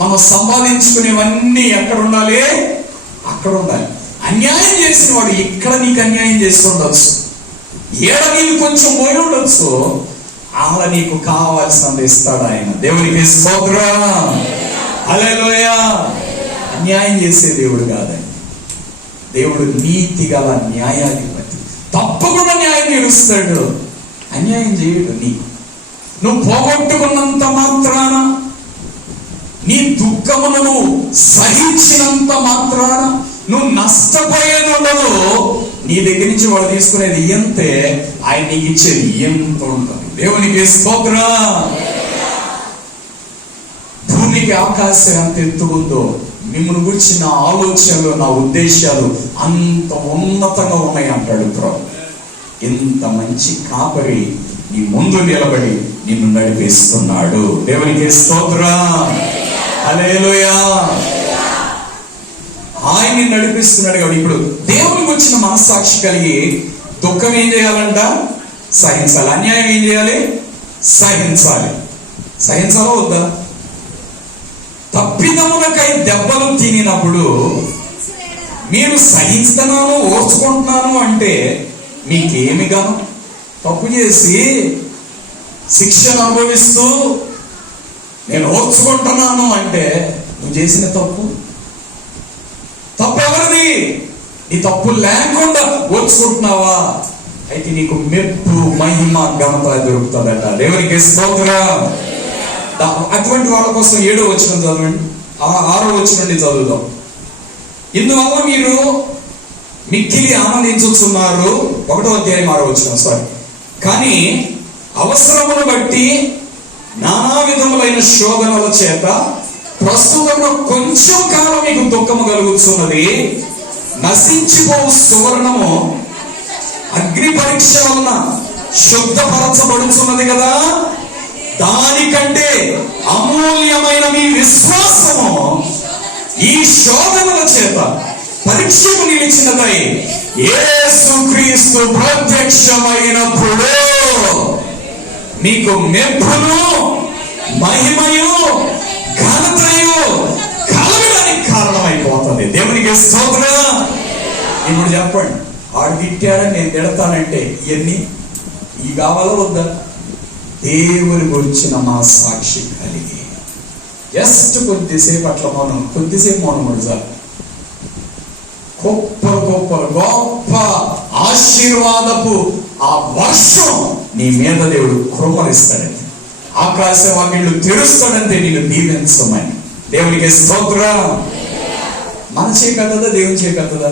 మనం సంపాదించుకునేవన్నీ ఎక్కడ ఉండాలి, అక్కడ ఉండాలి. అన్యాయం చేసిన వాడు ఇక్కడ నీకు అన్యాయం చేసి ఉండొచ్చు, ఏడ నీకు కొంచెం పోయి ఉండొచ్చు, ఆడ నీకు కావాల్సినంత ఇస్తాడు ఆయన. దేవునికి స్తోత్రం. హల్లెలూయా. అన్యాయం చేసే దేవుడు కాదండి, దేవుడు నీతి గల న్యాయాధిపతి. తప్పకుండా న్యాయం తీరుస్తాడు, అన్యాయం చేయడు. నువ్వు పోగొట్టుకున్నంత మాత్రాన, నీ దుఃఖమును నువ్వు సహించినంత మాత్రాన నువ్వు నష్టపోయేది ఉండదు. నీ దగ్గర నుంచి వాడు తీసుకునేది ఎంతే, ఆయన నీకు ఇచ్చేది ఎంత ఉంటుంది. దేవునికి స్తోత్రం. భూమికి ఆకాశం ఎంత ఎత్తుకుందో మిమ్మల్ని గురించి నా ఆలోచనలు, నా ఉద్దేశాలు అంత ఉన్నతంగా ఉన్నాయి అంటాడు ప్రభు. ఇంత మంచి కాపరి నీ ముందు నిలబడి నిన్ను నడిపిస్తున్నాడు. దేవునికి స్తోత్రం. హల్లెలూయా. ఆయన్ని నడిపిస్తున్నాడు కాబట్టి ఇప్పుడు దేవునికి వచ్చిన మనస్సాక్షి కలిగి దుఃఖం ఏం చేయాలంట? సహించాలి. అన్యాయం ఏం చేయాలి? సహించాలి. సహించాలా వద్దా? తప్పిదములకై దెబ్బలు తినినప్పుడు మీరు సహిస్తున్నాను, ఓర్చుకుంటున్నాను అంటే మీకేమి గాను? తప్పు చేసి శిక్షను అనుభవిస్తూ నేను ఓర్చుకుంటున్నాను అంటే నువ్వు చేసిన తప్పు ఎవరిది? నీ తప్పు లేకుండా ఓర్చుకుంటున్నావా? అయితే నీకు మెప్పు, మహిమ, ఘనత దొరుకుతుందట. దేవునికి స్తోత్రం. అటువంటి వాళ్ళ కోసం 7వ వచనం చదవండి, 6వ వచనం నుండి చదువుదాం. ఇందువల్ల మీరు మిక్కిలి ఆనందించుతున్నారు. 1వ అధ్యాయం 6వ వచనం. సారీ. కానీ అవసరమును బట్టి నానా విధములైన శోధనల చేత ప్రస్తుతంలో కొంచెం కాలం మీకు దుఃఖము కలుగుతున్నది. నశించిపో సువర్ణము అగ్ని పరీక్ష వలన శుద్ధపరచబడుతున్నది కదా, దానికంటే అమూల్యమైన మీ విశ్వాసము ఈ శోధనల చేత పరీక్షకు నిలిచినదై యేసుక్రీస్తు ప్రత్యక్షమైనప్పుడు మీకు మెప్పును, మహిమయు, ఘనతయు కలగడానికి కారణమైపోతుంది. దేవునికి స్తోత్రం. ఇప్పుడు చెప్పండి, ఆడు తిట్టాడని నేను తిడతానంటే ఇవన్నీ ఈ కావాలా వద్దా? దేవుని గురించిన మా సాక్షి కలిగి జస్ట్ కొద్దిసేపు అట్లా మౌనం, కొద్దిసేపు మౌనం పడతారు. గొప్ప గొప్ప గొప్ప ఆశీర్వాదపు ఆ వర్షం నీ మీద దేవుడు కృపణిస్తాడంటే, ఆకాశ వాకిళ్ళు తెరుస్తాడంటే నేను దీవించమని. దేవునికి స్తోత్రం. మన చేయగలదా? దేవుని చేయగలదా?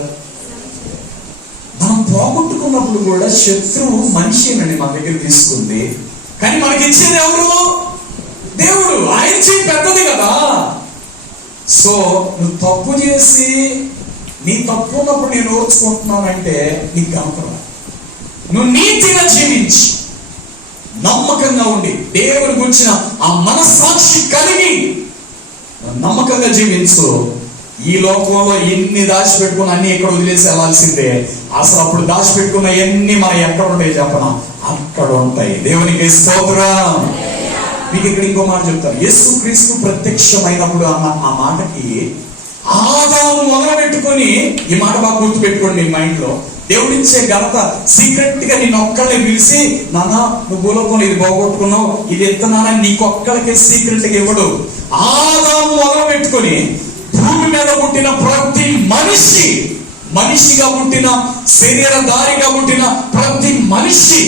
మనం పోగొట్టుకున్నప్పుడు కూడా శత్రువు మనిషిని మన దగ్గర తీసుకుంది, కానీ మనకి ఇచ్చేది ఎవరు? దేవుడు. ఆయన చేయి పెద్దది కదా. సో నువ్వు తప్పు చేసి నీ తప్పు ఉన్నప్పుడు నేను ఓర్చుకుంటున్నానంటే నీకు కనపడ. నువ్వు నీతిగా జీవించి నమ్మకంగా ఉండి దేవుని గురించిన ఆ మనస్సాక్షి కలిగి నమ్మకంగా జీవించు. ఈ లోకంలో ఎన్ని దాచిపెట్టుకుని అన్ని ఎక్కడ వదిలేసి వెళ్ళాల్సిందే. అసలు అప్పుడు దాచిపెట్టుకున్న ఎన్ని మనం ఎక్కడ ఉంటాయి చెప్పనా? అక్కడ ఉంటాయి. దేవునికి స్తోత్రం. మీకు ఇక్కడ ఇంకో మాట చెప్తాను. యేసుక్రీస్తు ప్రత్యక్షమైనప్పుడు అన్న ఆ మాటకి ఆదాము మొదలు పెట్టుకొని ఈ మాట బాగా గుర్తు పెట్టుకోండి మీ మైండ్ లో. దేవుడిచ్చే ఘనత సీక్రెట్ గా నేను ఒక్కళ్ళని పిలిచి, నాన్న నువ్వు భూలోకంలో ఇది పోగొట్టుకున్నావు, ఇది ఎత్తనానని నీకు ఒక్కడికే సీక్రెట్ గా ఇవ్వడు. ఆదాము మొదలు పెట్టుకొని భూమి మీద పుట్టిన ప్రతి మనిషి, మనిషిగా పుట్టిన, శరీరధారిగా పుట్టిన ప్రతి మనిషి,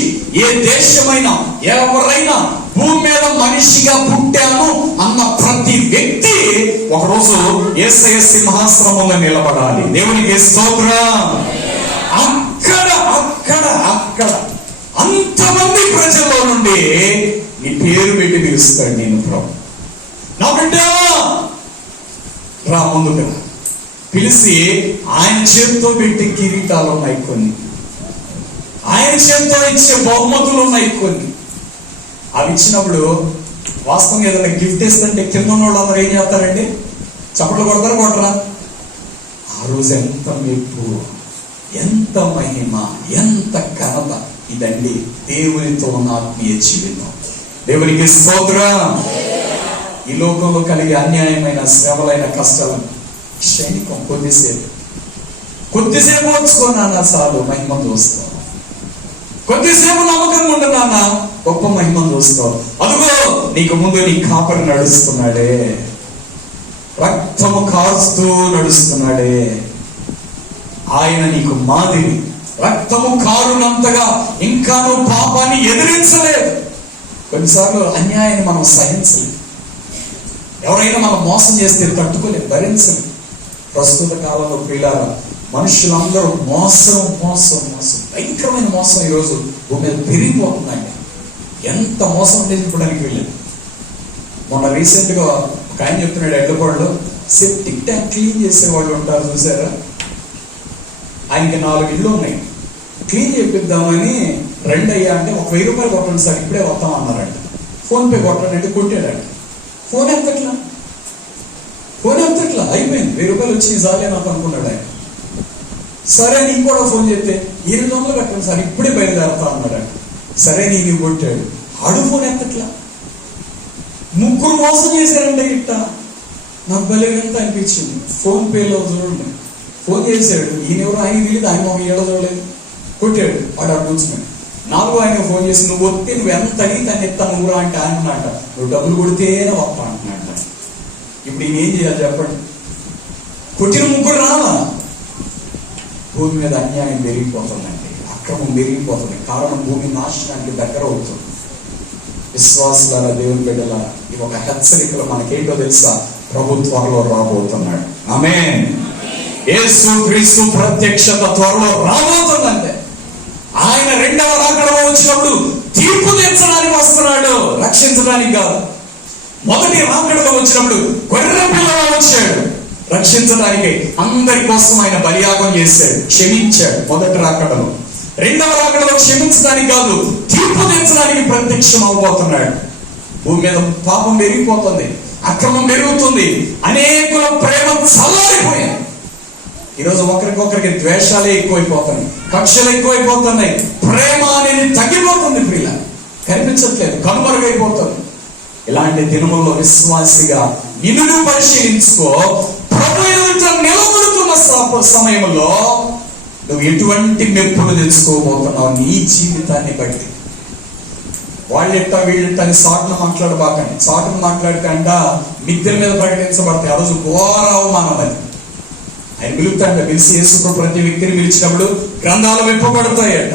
ఏ దేశమైనా ఎవరైనా భూమి మీద మనిషిగా పుట్టాను అన్న ప్రతి వ్యక్తి ఒకరోజు యేసయ్య సింహాసనంలో నిలబడాలి. దేవునికి స్తోత్రం. అక్కడ అక్కడ అక్కడ అంతమంది ప్రజల్లో నుండి నీ పేరు పెట్టి పిలుస్తాడు. నేను ప్రభు నా బిడ్డ రా ముందుగా పిలిచి ఆయన చేతితో పెట్టి కిరీటాలు ఉన్నాయి కొన్ని, ఆయన చేతితో ఇచ్చే బహుమతులు ఉన్నాయి కొన్ని. అవి ఇచ్చినప్పుడు వాస్తవంగా ఏదైనా గిఫ్ట్ ఇస్తుంటే కింద ఉన్న వాళ్ళు అందరూ ఏం చేస్తారండి? చప్పట్లు కొడతారు, కొట్టరా? ఆ రోజు ఎంత మెప్పు, ఎంత మహిమ, ఎంత ఘనత. ఇదండి దేవునితో ఉన్న ఆత్మీయ జీవితం. దేవునికి స్తోత్రం. ఈ లోకంలో కలిగే అన్యాయమైన శ్రమలైన కష్టాలు క్షణికం, కొద్దిసేపు వచ్చుకోనా చాలు, మహిమ చూస్తావు. కొద్దిసేపు నమ్మకంగా ఉండనా, గొప్ప మహిమ చూస్తావు. అదిగో నీకు ముందు నీ కాపరి నడుస్తున్నాడే, రక్తము కారుస్తూ నడుస్తున్నాడే. ఆయన నీకు మాదిరి. రక్తము కారునంతగా ఇంకా నువ్వు పాపాన్ని ఎదిరించలేదు. కొన్నిసార్లు అన్యాయాన్ని మనం సహించలేదు. ఎవరైనా మనం మోసం చేస్తే తట్టుకోలేదు, భరించలేదు. ప్రస్తుత కాలంలో ప్రియులారా, మనుషులందరూ మోసం మోసం మోసం, భయంకరమైన మోసం ఈరోజు భూమి మీద పెరిగిపోతుందండి. ఎంత మోసం చేసుకోవడానికి వెళ్ళలేదు. మొన్న రీసెంట్ గా ఒక ఆయన చెప్తున్నాడు, ఎడ్లపాడులో సెప్టిక్ ట్యాంక్ క్లీన్ చేసే వాళ్ళు ఉంటారు చూసారా, ఆయనకి 4 ఇళ్ళు ఉన్నాయి, క్లీన్ చేపిద్దామని అయ్యా అంటే 1000 రూపాయలు కొట్టండి సార్, ఇప్పుడే వస్తామన్నారంట. ఫోన్ పే కొట్టండి అంటే కొట్టాడంట. ఫోన్ ఎంతట్లా ఫోన్ ఎంతట్లా అయిపోయింది, 1000 రూపాయలు వచ్చి చాలే నాకు అనుకున్నాడు ఆయన. సరే అని ఇంకోటి ఫోన్ చేస్తే 800 కట్టండి సార్, ఇప్పుడే బయలుదేరతా అన్నాడు ఆయన. సరే నేను కొట్టాడు, ఆడు ఫోన్ ఎంతట్లా. 3 మోసం చేశారంటే ఇట్ట. నాకు భలే ఎంత అనిపించింది. ఫోన్ పేలో చూడండి, ఫోన్ చేశాడు, ఈయన ఎవరు ఆయన తెలియదు, ఆయన ఒక ఏడో చూడలేదు, కొట్టాడు. వాడు అటు కూర్చున్నాడు. 4 ఆయన ఫోన్ చేసి నువ్వు వస్తే నువ్వు ఎంత అడిగి తను ఎత్తా నువ్వురా అంటే ఆయన అన్నమాట, నువ్వు డబ్బులు కొడితేనే వస్తా అంటున్నాడు. ఇప్పుడు ఈయన ఏం చేయాలి చెప్పండి? కొట్టిన 3 రావా? భూమి మీద అన్యాయం పెరిగిపోతుందండి, అక్రమం పెరిగిపోతుంది. కారణం భూమి నాశనానికి దగ్గర అవుతుంది. విశ్వాసులారా, దేవుని బిడ్డలారా, ఇది ఒక హెచ్చరికలు. మనకేంటో తెలుసా? ప్రభు త్వరలో రాబోతున్నాడు. ఆమేన్. యేసు క్రీస్తు ప్రత్యక్షత త్వరలో రాబోతుందంటే ఆయన 2వ రాకడలో వచ్చినప్పుడు తీర్పు తీర్చడానికి వస్తున్నాడు, రక్షించడానికి కాదు. మొదటి రాకడలో వచ్చినప్పుడు గొర్రె పిల్లగా వచ్చాడు, రక్షించడానికి. అందరి కోసం ఆయన బలియాగం చేశాడు, క్షమించాడు మొదటి రాకడలో. 2వ రాకడలో క్షమించడానికి కాదు, తీర్పు తీర్చడానికి ప్రత్యక్షం అవబోతున్నాడు. భూమి మీద పాపం పెరిగిపోతుంది, అక్రమం పెరుగుతుంది, అనేకుల ప్రేమ చల్లారిపోయాయి. ఈరోజు ఒకరికొకరికి ద్వేషాలే ఎక్కువైపోతున్నాయి, కక్షలు ఎక్కువైపోతున్నాయి, ప్రేమ అనేది తగ్గిపోతుంది. ప్రియుల కనిపించట్లేదు, కనుమరుగైపోతుంది. ఇలాంటి దినముల్లో విశ్వాసిగా నిన్ను పరిశీలించుకో. ప్రభు ఎదుట నిలబడుతున్న సమయంలో నువ్వు ఎటువంటి మెప్పులు తెచ్చుకోబోతున్నావు నీ జీవితాన్ని బట్టి. వాళ్ళెట్ట వీళ్ళెట్ట అని సాటును మాట్లాడబాకండి. సాటును మాట్లాడితే అంట మిద్దెల మీద ప్రకటించబడతాయి. ఆ రోజు ఘోర అవమానం అని ఆయన పిలుపుతాడంట. పిలిచి యేసు ప్రతి వ్యక్తిని పిలిచినప్పుడు గ్రంథాలు విప్పబడతాయట.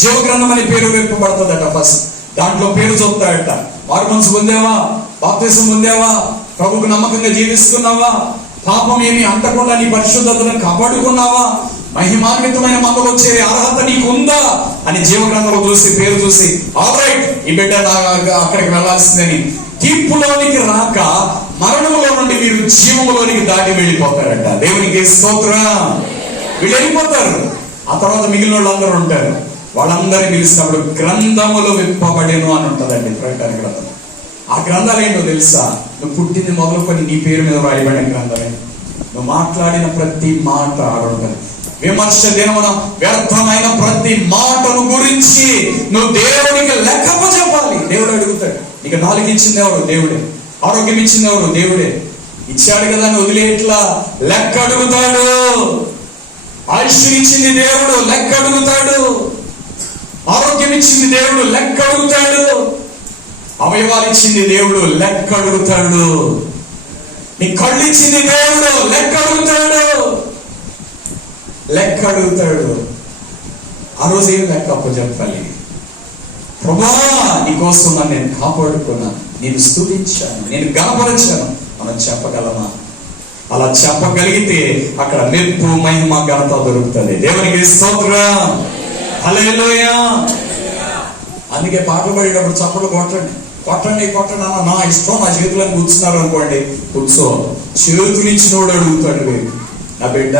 జీవ గ్రంథం అనే పేరు విప్పబడుతుందట. ఫస్ట్ దాంట్లో పేరు చూస్తాడట. మారు మనసు పొందావా? బాప్తిసం పొందావా? ప్రభుకు నమ్మకంగా జీవిస్తున్నావా? పాపం ఏమి అంటకుండా నీ పరిశుద్ధతను కాపాడుకున్నావా? మహిమాన్వితమైన మనలో చేరే అర్హత నీకు ఉందా అని జీవగ్రంథంలో చూసి పేరు చూసి ఆల్రైట్ ఈ బిడ్డ అక్కడికి వెళ్లాల్సిందని తీర్పులోనికి రాక మరణంలో నుండి మీరు జీవములోనికి దాటి వెళ్ళిపోతారంట. దేవునికి స్తోత్రం. వీళ్ళు వెళ్ళిపోతారు. ఆ తర్వాత మిగిలిన వాళ్ళందరూ ఉంటారు. వాళ్ళందరినీ పిలిచినప్పుడు గ్రంథములు విప్పబడేను అని ఉంటుందండి ప్రకటన గ్రంథం. ఆ గ్రంథాలు ఏంటో తెలుసా? నువ్వు పుట్టింది మొదలుకొని నీ పేరు మీద రాయబడిన గ్రంథమే. నువ్వు మాట్లాడిన ప్రతి మాట ఆడుంటుంది. విమర్శ దినమున వ్యర్థమైన ప్రతి మాటను గురించి నువ్వు దేవుడికి లెక్కప్ప చెప్పాలి. దేవుడు అడుగుతాడు. నీకు నాలుగు ఇచ్చింది ఎవరు? దేవుడే. ఆరోగ్యం ఇచ్చింది ఎవరు? దేవుడే. ఇచ్చాడు కదా అని వదిలేట్లా లెక్క అడుగుతాడు. ఆయుష్యం ఇచ్చింది దేవుడు, లెక్క అడుగుతాడు. ఆరోగ్యం ఇచ్చింది దేవుడు, లెక్క అడుగుతాడు. అవయవాలు ఇచ్చింది దేవుడు, లెక్క అడుగుతాడు. నీ కళ్ళు ఇచ్చింది దేవుడు, లెక్క అడుగుతాడు. లెక్క అడుగుతాడు. ఆ రోజు ఏం లెక్క అప్పచెప్పాలి? ప్రభువా నీకోసం నేను కాపాడుకున్నాను, నేను స్తుతించాను, నేను గణపరిచాను మనం చెప్పగలమా? అలా చెప్పగలిగితే అక్కడ మెప్పు, మహిమ, ఘనత దొరుకుతుంది. దేవునికి స్తోత్రం. హల్లెలూయా. అందుకే పాటలు పడేటప్పుడు చప్పట్లు కొట్టండి, కొట్టండి, కొట్టండి అన్న. నా ఇష్టం, నా చేతులను కూర్చున్నారు అనుకోండి, కూర్చో. చేతులు ఇచ్చినోడు అడుగుతాడు, నా బిడ్డ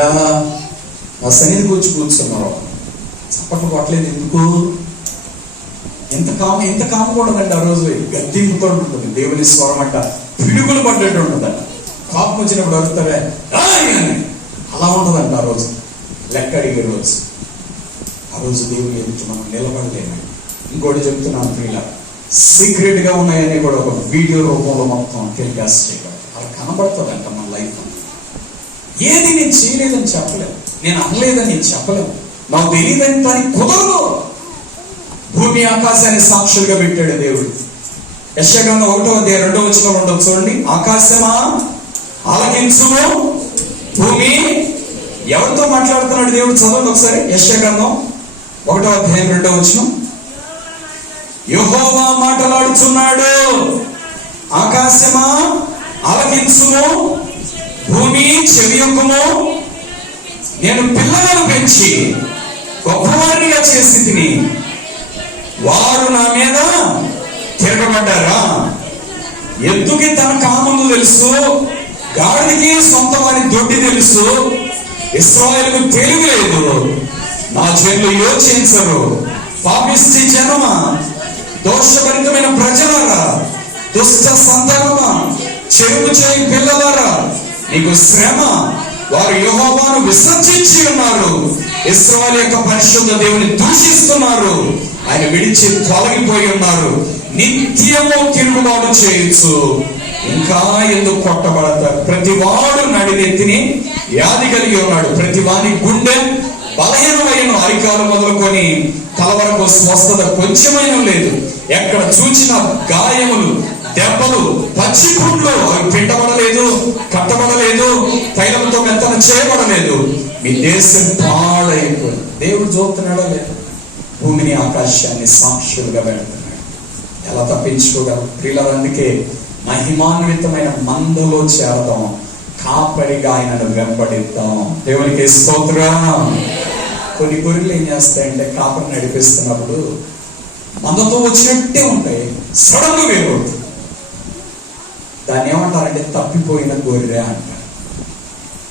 నా సన్నిధి కూర్చున్నారు, చప్పట్లు కొట్టలేదు ఎందుకు? ఎంత కామకూడదండి. ఆ రోజు గద్దింపుతో ఉంటుంది. దేవుని స్వరం అంట పిడుగులు పడ్డట్టు ఉంటుందంట. కాపు వచ్చినప్పుడు అడుగుతారే అలా ఉండదంట. ఆ రోజు లెక్క అడిగే రోజు. ఆ రోజు దేవుని ఎదుటి మనం నిలబడలేము. ఇంకోటి చెప్తున్నాను ప్రియుల, సీక్రెట్ గా ఉన్నాయని కూడా ఒక వీడియో రూపంలో మొత్తం టెలికాస్ట్ చేయగలరు. అలా కనబడుతుందంట మన లైఫ్. ఏది నేను చేయలేదని చెప్పలేము, నేను అనలేదని చెప్పలేము, నాకు తెలియదని దానికి కుదరదు. భూమి ఆకాశాన్ని సాక్షులుగా పెట్టాడు దేవుడు. యెషయా గ్రంథం 1:2 చూడండి. ఆకాశమా ఆలకించుము, భూమి. ఎవరితో మాట్లాడుతున్నాడు దేవుడు? చదవండి ఒకసారి. యెషయా గ్రంథం 1:2 యెహోవా మాట్లాడుచున్నాడు. ఆకాశమా ఆలకించుము, భూమి చెవియొక్కుము. నేను పిల్లలను పెంచి గొప్పవారిగా చేసి తిని వారు నా మీద తిరగబడ్డారా? ఎద్దుకి తన కామము తెలుసు, గాడిదకి సొంత వారి దొడ్డి తెలుసు. ఇశ్రాయేలుకు తెలివి లేదు, నా జనులు యోచించరు. పాపిష్టి జనమా, దోషభరితమైన ప్రజలారా, దుష్ట సంతానమా, చెరువు చేయి పిల్లలారా, నీకు శ్రమ. వారు యెహోవాను విసర్జించి ఉన్నారు, ఇశ్రాయేలు యొక్క పరిశుద్ధ దేవుని దూషిస్తున్నారు, ఆయన విడిచి తొలగిపోయి ఉన్నారు. నిత్యము తిరుగుబాటు చేయొచ్చు, ఇంకా ఎందుకు కొట్టబడతారు? ప్రతి వాడు నడినెత్తిని వ్యాధి కలిగి ఉన్నాడు, ప్రతి వాని గుండె బలహీనమైన, అరికాలు మొదలుకొని తల వరకు స్వస్థత కొంచెమైనా లేదు. ఎక్కడ చూచిన గాయములు, దెబ్బలు, పచ్చి పుండ్లు, అవి పిండబడలేదు, కట్టబడలేదు, తైలంతో మెత్తన చేయబడలేదు. మీ దేశం పాడైపోయింది. దేవుడు చూస్తున్నాడో లేదు? భూమిని ఆకాశాన్ని సాక్షులుగా పెడుతున్నాడు. ఎలా తప్పించుకోగలరు ప్రియులారా? అందుకే మహిమాన్వితమైన మందలో చేరదాం, కాపరిగా ఆయనను వెంబడిద్దాం. దేవునికి స్తోత్రం. కొన్ని గొర్రెలు ఏం చేస్తాయంటే కాపరి నడిపిస్తున్నప్పుడు మందతో వచ్చినట్టే ఉంటాయి, సడన్ గా వేయకూడదు. దాన్ని ఏమంటారంటే తప్పిపోయిన గొర్రె అంటారు.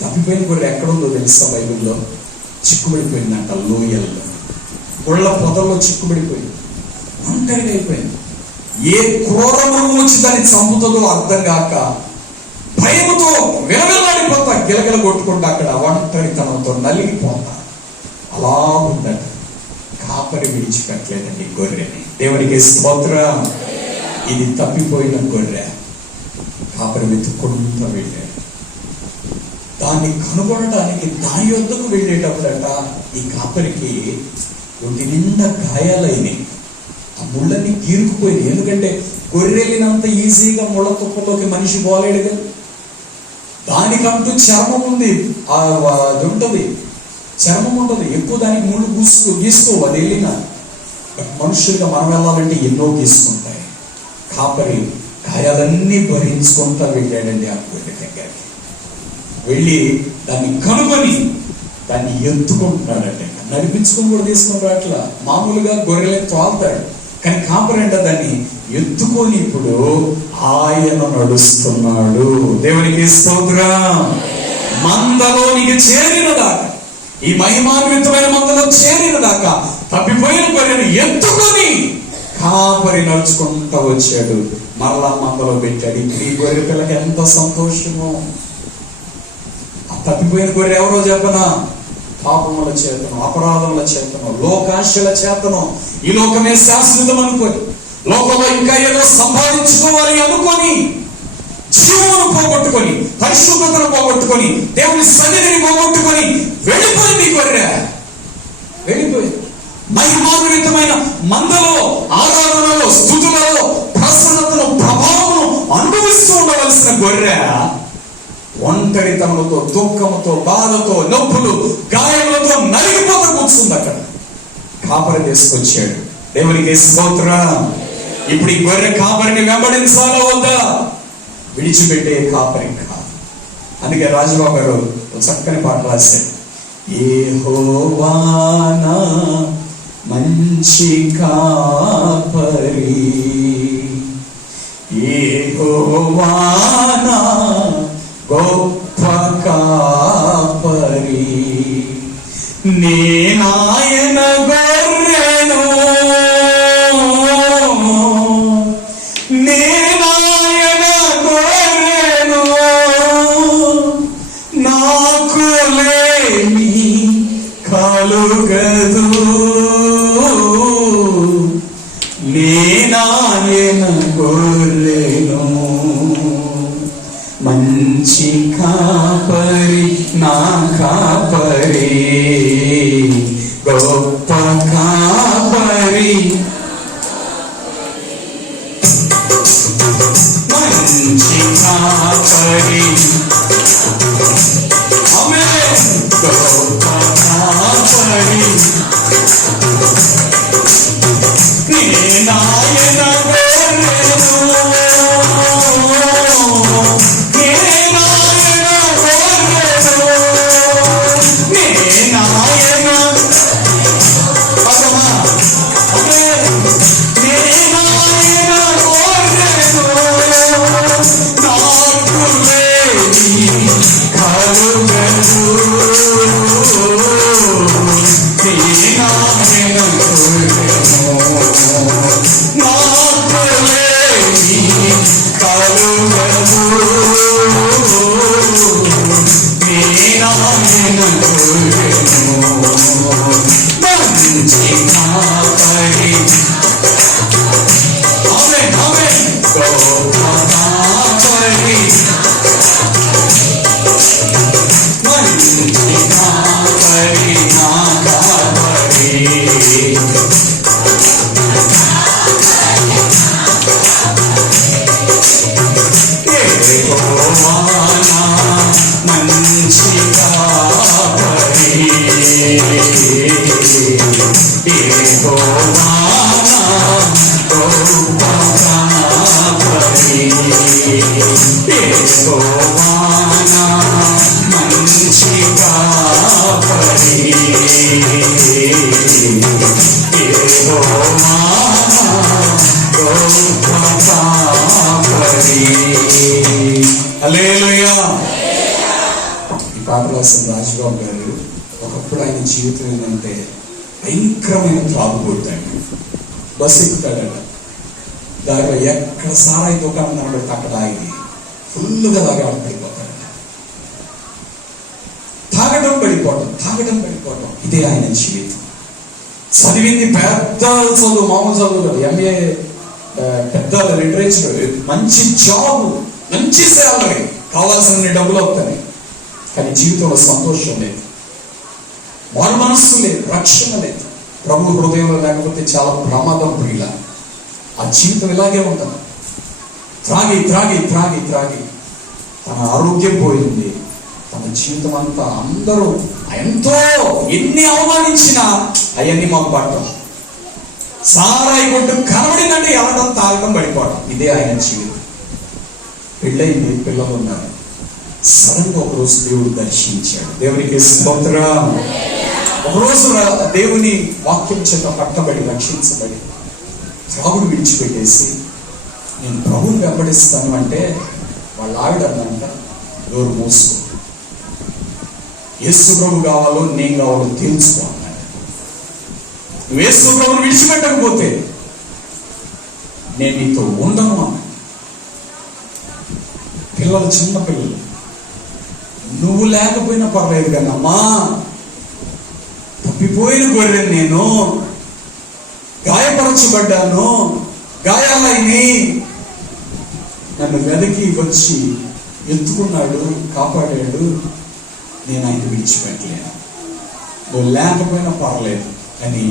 తప్పిపోయిన గొర్రె ఎక్కడుందో తెలుసా? బైబిల్లో చిక్కుబడిపోయిందంట, లోయల్లో, గుళ్ళ పొదల్లో చిక్కుబడిపోయింది, ఒంటరిగా అయిపోయింది. ఏ క్రూరము వచ్చి దాన్ని చంపుతుందో అర్థం కాక భయముతో విలవిల్లాడిపోతా, గిలగిల కొట్టుకుంటా, అక్కడ ఒంటరితనంతో నలిగిపోతా. అలా ఉందట. కాపరి విడిచిపెట్టలేదండి గొర్రెని. దేవునికి స్తోత్రం. ఇది తప్పిపోయిన గొర్రె. కాపరి వెతుక్కుంటూ వెళ్ళాడు. దాన్ని కనుగొనడానికి దాని వద్దకు వెళ్ళేటప్పుడట ఈ కాపరికి ఒంటి నిండా గాయాలైనాయి, ఆ ముళ్ళని గీరుకుపోయింది. ఎందుకంటే గొర్రెలినంత ఈజీగా ముళ్ళ తుప్పలోకి మనిషి పోలేడు కదా. దానికంటూ చర్మం ఉంది, అది ఉంటుంది, చర్మం ఉంటుంది, ఎక్కువ దానికి ముళ్ళు గీసుకో అది వెళ్ళిన. మనుషులుగా మనం వెళ్ళాలంటే ఎన్నో గీసుకుంటాయి. కాపరి గాయాలన్నీ భరించుకుంటా వెళ్ళాడండి ఆ గొర్రె దగ్గరికి. వెళ్ళి దాన్ని కనుగొని దాన్ని ఎత్తుకుంటున్నాడండి. నడిపించుకొని కూడా తీసుకుంటాడు. అట్లా మామూలుగా గొర్రెలే తోలుతాడు, కానీ కాపరి అంటే దాన్ని ఎత్తుకొని ఇప్పుడు ఆయన నడుస్తున్నాడు. దేవునికి స్తోత్రం. మందలోనికి చేరిన దాకా, ఈ మహిమాన్వితమైన మందలో చేరిన దాకా తప్పిపోయిన గొర్రెను ఎత్తుకొని కాపరి నడుచుకుంటూ వచ్చాడు. మరలా మందలో పెట్టాడు. ఈ గొర్రె పిల్లకి ఎంత సంతోషమో. ఆ తప్పిపోయిన గొర్రె ఎవరో చెప్పనా? పాపముల చేతను, అపరాధముల చేతను, లోకాశల చేతను, ఈ లోకమే శాశ్వతం అనుకొని, లోకంలో ఇంకా ఏదో సంపాదించుకోవాలి అనుకొని, జీవమును పోగొట్టుకొని, పరిశుద్ధతను పోగొట్టుకొని, దేవుని సన్నిధిని పోగొట్టుకొని వెళ్ళిపోయింది గొర్రె. వెళ్ళిపోయింది. మహిమాన్వితమైన మందలో, ఆరాధనలో, స్తుతులలో, ప్రసన్నతను, ప్రభావమును అనుభవిస్తూ ఉండవలసిన గొర్రె ఒంటరితనంతో, దుఃఖముతో, బాధతో, నొప్పులు, గాయములతో నలిగిపోతూ కూర్చుంది అక్కడ. కాపరి తీసుకొచ్చాడు. దేవునికి స్తోత్రం. ఇప్పుడు ఈ గొర్రె కాపరిని వెంబడించాలా వద్దా? విడిచిపెట్టే కాపరి కాదు. అందుకే రాజుబాబు గారు చక్కని పాట రాశారు. యెహోవా నా మంచి కాపరి, యెహోవా నా గొప్ప కాపరి, నేనాయన గొర్రెను, నేనాయన గొర్రెను, నాకు లేమి కలుగదు, నేనాయన గొర్రెను, మంచి కాపరి నా కాపరి, గొప్ప కాపరి, మంచి కాపరి, ఆమేన్, గొప్ప కాపరి, మంచి కాపరి హల్లెలూయా. ఈ పాట రాసిన రాజబాబు గారు ఒకప్పుడు ఆయన జీవితం ఏంటంటే భయంకరమైన త్రాగుబోతాడు. బస్సు ఎక్కుతాడట, దాంట్లో ఎక్కడ సారాయి దుకాణం కనబడితే అక్కడ ఆగి ఫుల్గా తాగాడు పడిపోతాడట. తాగడం పడిపోవటం ఇదే ఆయన జీవితం. చదివింది పెద్ద చదువు, మామూలు చదువు, ఎంఏ, పెద్ద లిటరేచర్, మంచి జాబ్, మంచి శాలరీ, కావాల్సిన డబ్బులు అవుతాయి. కానీ జీవితంలో సంతోషం లేదు, మారు మనస్సు లేదు, రక్షణ లేదు. ప్రభు హృదయంలో లేకపోతే చాలా ప్రమాదం ప్రియుల. ఆ జీవితం ఇలాగే ఉంటుంది. త్రాగి త్రాగి త్రాగి త్రాగి తన ఆరోగ్యం పోయింది, తన జీవితం అంతా. అందరూ ఎంతో ఎన్ని అవమానించినా అవన్నీ మాకు పడటం. సారాయి కొట్టు కనబడిందంటే ఎవరడం, తాగడం, పడిపోవడం ఇదే ఆయన జీవితం. పెళ్ళయింది, పిల్లలు ఉన్నారు. సడన్ గా ఒకరోజు దేవుడు దర్శించాడు. దేవునికి స్తోత్రం. ఒకరోజు దేవుని వాక్యం చేత పట్టబడి రక్షించబడి త్రాగుడు విడిచిపెట్టేసి నేను ప్రభుని వెంబడిస్తాను అంటే వాళ్ళ ఆవిడ అన్నంట, నోరు మూసుకో, యేసు ప్రభు కావాలో నేను కావాలో తెలుసుకో అన్నాడు. నువ్వు యేసు ప్రభుని విడిచిపెట్టకపోతే నేను నీతో ఉండను అన్నాడు. పిల్లలు, చిన్న పిల్లలు, నువ్వు లేకపోయినా పర్లేదు కానీ అమ్మా, తప్పిపోయిన గొర్రెను నేను, గాయపరచబడ్డాను, గాయాలైని నన్ను వెదకి వచ్చి ఎత్తుకున్నాడు, కాపాడాడు, నేను ఆయన విడిచిపెట్టలేను. నువ్వు లేకపోయినా పర్లేదు అని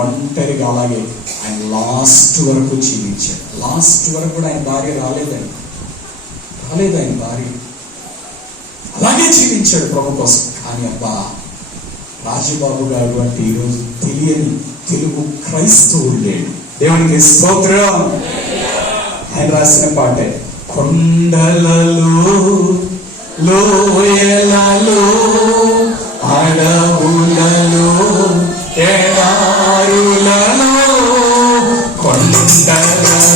ఒంటరిగా అలాగే ఆయన లాస్ట్ వరకు జీవించాడు. లాస్ట్ వరకు కూడా ఆయన భార్య రాలేదు ఆయన భార్య అలాగే జీవించాడు ప్రభు కోసం. కానీ అబ్బా, రాజబాబు గారు అంటే ఈరోజు తెలియని తెలుగు క్రైస్తవుడు లేడు. దేవునికి స్తోత్రం. ఆయన రాసిన పాటే, కొండలలో, లోయలలో, అడవులలో, ఎడారులలో, కొండలలో,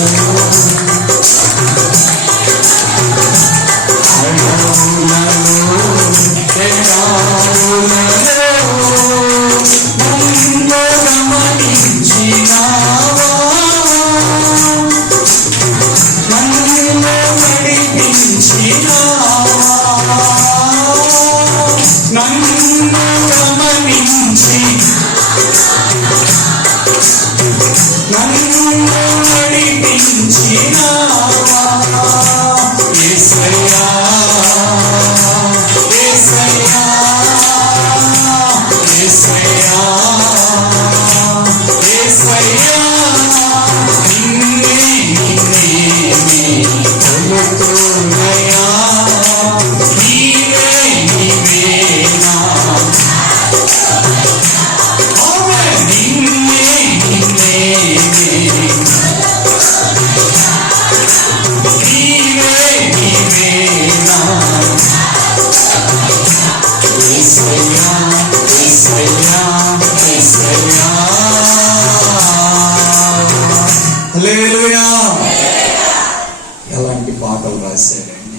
ఎలాంటి పాటలు రాశాడండి.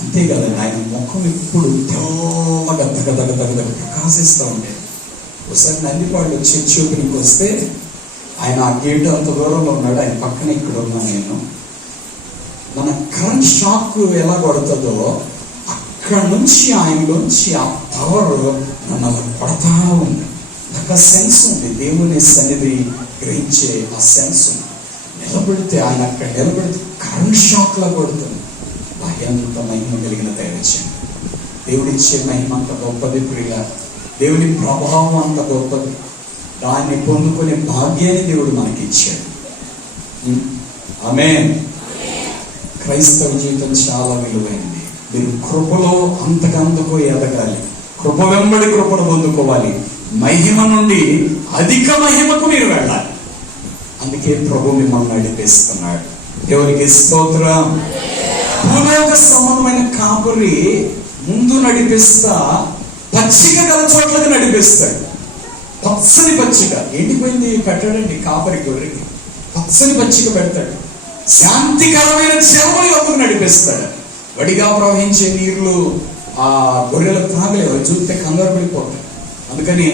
అంతే కదండి, ఆయన ముఖం ఎప్పుడు తెల్లగా దగ్గర ప్రకాశిస్తూ ఉండేది. ఒకసారి నందిపాడు చర్చి ఓపెనింగ్కి వస్తే ఆయన ఆ గేటు అంత దూరంలో ఉన్నాడు, ఆయన పక్కన ఇక్కడ ఉన్నాను నేను. మన కరెంట్ షాక్ ఎలా కొడుతుందో అక్కడ నుంచి ఆయనలోంచి ఆ పవర్ నన్ను అలా పడతా ఉంది. నాకు ఆ సెన్స్ ఉంది, దేవుని సన్నిధి గ్రహించే ఆ సెన్స్ ఉంది. నిలబడితే ఆయన అక్కడ నిలబడితే కరెంట్ షాక్ లా కొడుతుంది. ఎంత మహిమ కలిగిన దైవజనం. దేవుడిచ్చే మహిమ అంత గొప్పది ప్రియుల. దేవుని ప్రభావం అంత గొప్పది. దాన్ని పొందుకునే భాగ్యాన్ని దేవుడు మనకి ఇచ్చాడు. ఆమేన్. క్రైస్తవ జీవితం చాలా విలువైనది. మీరు కృపలో అంతకంతకు ఎదగాలి, కృప వెంబడి కృపను పొందుకోవాలి. మహిమ నుండి అధిక మహిమకు మీరు వెళ్ళాలి. అందుకే ప్రభు మిమ్మల్ని నడిపిస్తున్నాడు. దేవునికి స్తోత్రం. భూలోక సంబంధమైన కాపరి ముందు నడిపిస్తా పచ్చిక గల చోట్లకు నడిపిస్తాడు. పచ్చని పచ్చిక, ఎండిపోయింది పెట్టాడండి కాపరి గొర్రెకి, పచ్చని పచ్చిక పెడతాడు. శాంతికరమైన జలముల యొక్కకు నడిపిస్తాడు. వడిగా ప్రవహించే నీళ్లు ఆ గొర్రెలు తాగలేవు, చూస్తే కంగారు పడిపోతాయి. అందుకని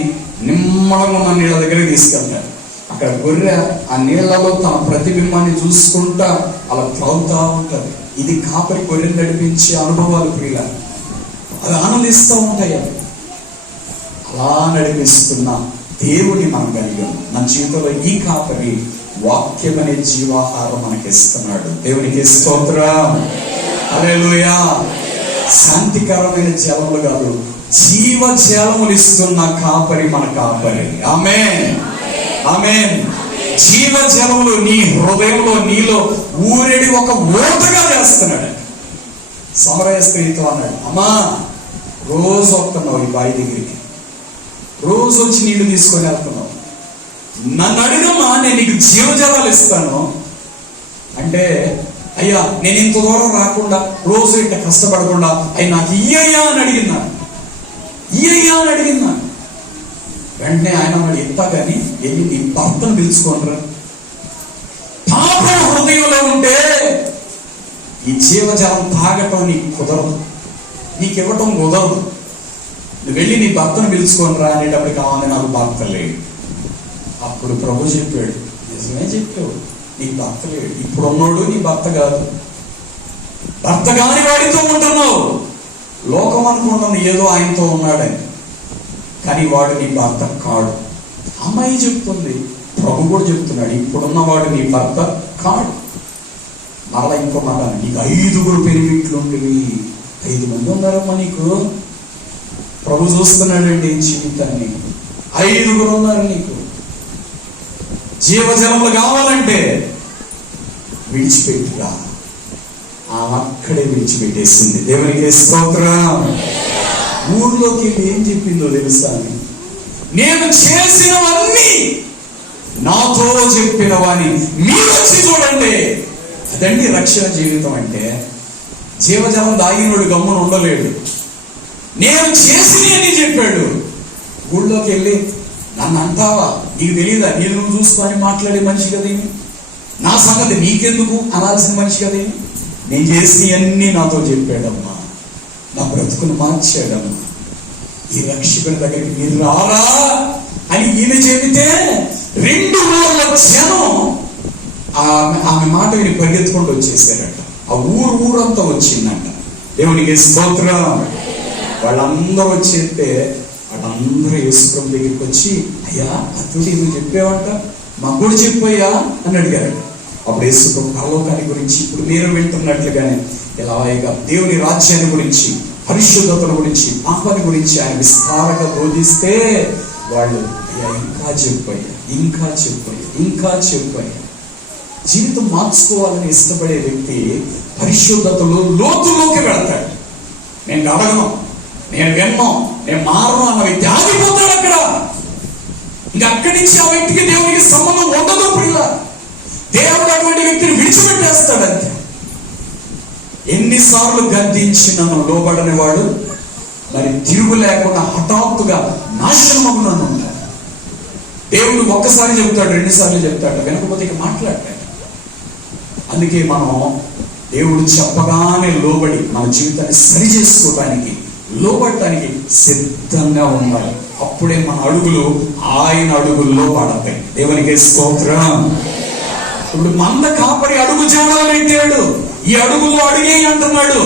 నిమ్మడంగా మన నీళ్ళ దగ్గరికి తీసుకెళ్తాడు. అక్కడ గొర్రె ఆ నీళ్లలో తన ప్రతిబింబాన్ని చూసుకుంటా అలా త్రాగుతా ఉంటుంది. ఇది కాపరి గొర్రెలు నడిపించే అనుభవాలు ప్రియుల, అవి ఆనందిస్తూ ఉంటాయి. అవి అలా నడిపిస్తున్న దేవుని మనం కలిగాం. మన జీవితంలో ఈ కాపరి వాక్యం అనే జీవాహారం మనకి ఇస్తున్నాడు. దేవునికి స్తోత్రం. హల్లెలూయా. శాంతికరమైన జలములు కాదు, జీవ జలములు ఇస్తున్న కాపరి మన కాపరి. ఆమేన్, ఆమేన్. జీవ జలములు నీ హృదయంలో నీలో ఊరేడి ఒక ఊటగా చేస్తున్నాడు. సమరయ స్త్రీతో అన్నాడు, అమ్మా రోజు వస్తున్నావు ఈ బావి దగ్గరికి, రోజు వచ్చి నీళ్లు తీసుకొని వెళ్తున్నావు, నన్ను అడిగమ్మా నేను నీకు జీవజలాలు ఇస్తాను అంటే, అయ్యా నేను ఇంత దూరం రాకుండా రోజు ఇంత కష్టపడకుండా అయ్యి నాకు ఇయ్యయ్యా అని అడిగినా, ఇయ్యయ్యా అని అడిగినా. వెంటనే ఆయన అన్నాడు, ఇంత కానీ వెళ్ళి నీ భర్తను పిలుచుకోనరా. పాపం హృదయంలో ఉంటే ఈ జీవజలం తాగటం నీకు కుదరదు, నీకు ఇవ్వటం కుదరదు. నువ్వు వెళ్ళి నీ భర్తను పిలుచుకోనరా అనేటప్పుడు కావాలి, నాకు భర్త లేడు. అప్పుడు ప్రభు చెప్పాడు, నిజమే చెప్పావు, నీకు భర్త లేడు. ఇప్పుడున్నోడు నీ భర్త కాదు, భర్త కాని వాడితో ఉంటున్నావు. లోకం అనుకుంటుంది ఏదో ఆయనతో ఉన్నాడని, కానీ వాడు నీ భర్త కాడు. అమ్మాయి చెప్తుంది, ప్రభు కూడా చెప్తున్నాడు, ఇప్పుడున్నవాడు నీ భర్త కాడు. మరలా ఇంకో మాట, నీకు 5 పెనిమిట్లు ఉండేవి, 5 మంది ఉన్నారమ్మా నీకు. ప్రభు చూస్తున్నాడండి జీవితాన్ని, 5 ఉన్నారు నీకు. జీవజలములు కావాలంటే విడిచిపెట్టురా. ఆమె అక్కడే విడిచిపెట్టేసింది. దేవునికి స్తోత్రం. ఊర్లోకి వెళ్ళి ఏం చెప్పిందో తెలుసా, నేను చేసినవన్నీ నాతో చెప్పిన వాణి మీరు వచ్చి చూడండి. అదండి రక్షణ జీవితం అంటే. జీవజలం దాగినోడు గమ్మున ఉండలేడు. నేను చేసినవన్నీ చెప్పాడు. ఊళ్ళోకి వెళ్ళి నన్ను అంటావా, నీకు తెలియదా, నేను నువ్వు చూసుకొని మాట్లాడే మనిషి కదేమి, నా సంగతి నీకెందుకు అనాల్సిన మనిషి కదేమి, నేను చేసినవన్నీ నాతో చెప్పాడమ్మా, నా బ్రతుకును మార్చాడమ్మా, ఈ రక్షకుని దగ్గరికి మీరు రారా అని ఈయన చెబితే 2 ఊర్ల జనం ఆమె మాట విని పరిగెత్తుకుంటూ వచ్చేసారట. ఆ ఊరంతా వచ్చిందంట. దేవునికి స్తోత్రం. వాళ్ళందరూ వచ్చేస్తే వాళ్ళందరూ యేసుప్రభు దగ్గరికి వచ్చి, అయ్యా అతడు నువ్వు చెప్పావంట, మాకు కూడా చెప్పయ్యా అని అడిగారు. అప్పుడు యేసుప్రభు పరలోకాన్ని గురించి ఇప్పుడు మీరు వింటున్నట్లుగానే ఇలాగా దేవుని రాజ్యాన్ని గురించి, పరిశుద్ధతల గురించి, పాపాన్ని గురించి ఆయన విస్తారంగా బోధిస్తే వాళ్ళు, అయ్యా ఇంకా చెప్పయ్యా, ఇంకా చెప్పయ్యా, ఇంకా చెప్పయ్యా. జీవితం మార్చుకోవాలని ఇష్టపడే వ్యక్తి పరిశుద్ధతలో లోతులోకి వెళతాడు. నేను అడగను, నేను విన్నాం, నేను మారను అన్న వ్యక్తి ఆగిపోతాడు అక్కడ. ఇంకా అక్కడి నుంచి ఆ వ్యక్తికి దేవునికి సంబంధం ఉండదు. పిల్ల దేవుడు అటువంటి వ్యక్తిని విడిచిపెట్టేస్తాడు అంతే. ఎన్నిసార్లు గద్దించినను లోబడని వాడు మరి తిరుగు లేకుండా హఠాత్తుగా నాశనమగునను ఉంటాడు. దేవుడు ఒక్కసారి చెబుతాడు, 2 సార్లు చెప్తాడు, వెనకపోతే ఇక మాట్లాడతాడు. అందుకే మనం దేవుడు చెప్పగానే లోబడి మన జీవితాన్ని సరి చేసుకోవడానికి, లోబడటానికి సిద్ధంగా ఉండాలి. అప్పుడే మన అడుగులు ఆయన అడుగుల్లో పడతాయి. దేవునికి స్తోత్రం. ఇప్పుడు మంద కాపరి అడుగు జాడలు పెట్టాడు, ఈ అడుగులో అడిగే అంటున్నాడు.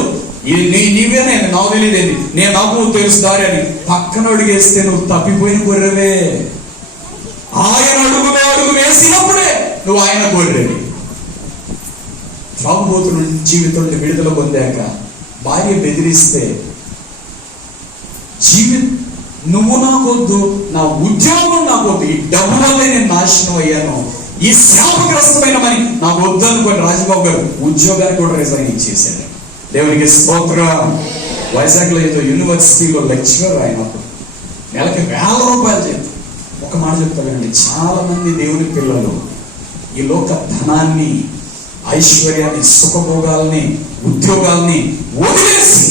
నీవేనే నాకు తెలియదేది, నేను నాకు తెలుస్తారే అని పక్కన అడుగేస్తే నువ్వు తప్పిపోయిన గొర్రెవే. ఆయన అడుగులో అడుగు వేసినప్పుడే నువ్వు ఆయన గొర్రెవి. త్రాగుబోతుల జీవితం విడుదల పొందాక భార్య బెదిరిస్తే, నువ్వు నాకొద్దు, నా ఉద్యోగం నాకొద్దు, ఈ డబ్బు వల్లే నేను నాశనం అయ్యాను, ఈ శాపగ్రస్తమైన మరి నాకు వద్దు అనుకోని రాజబాబు గారు ఉద్యోగాన్ని కూడా రిజైన్ ఇచ్చేశాడు. దేవునికి స్తోత్రం. వైజాగ్లో ఏదో యూనివర్సిటీలో లెక్చరర్ అయినప్పుడు నెలకి 1000 రూపాయలు చేతి. ఒక మాట చెప్తానండి, చాలా మంది దేవుని పిల్లలు ఈ లోక ధనాన్ని, ఐశ్వర్యాన్ని, సుఖభోగాల్ని, ఉద్యోగాల్ని వదిలేసి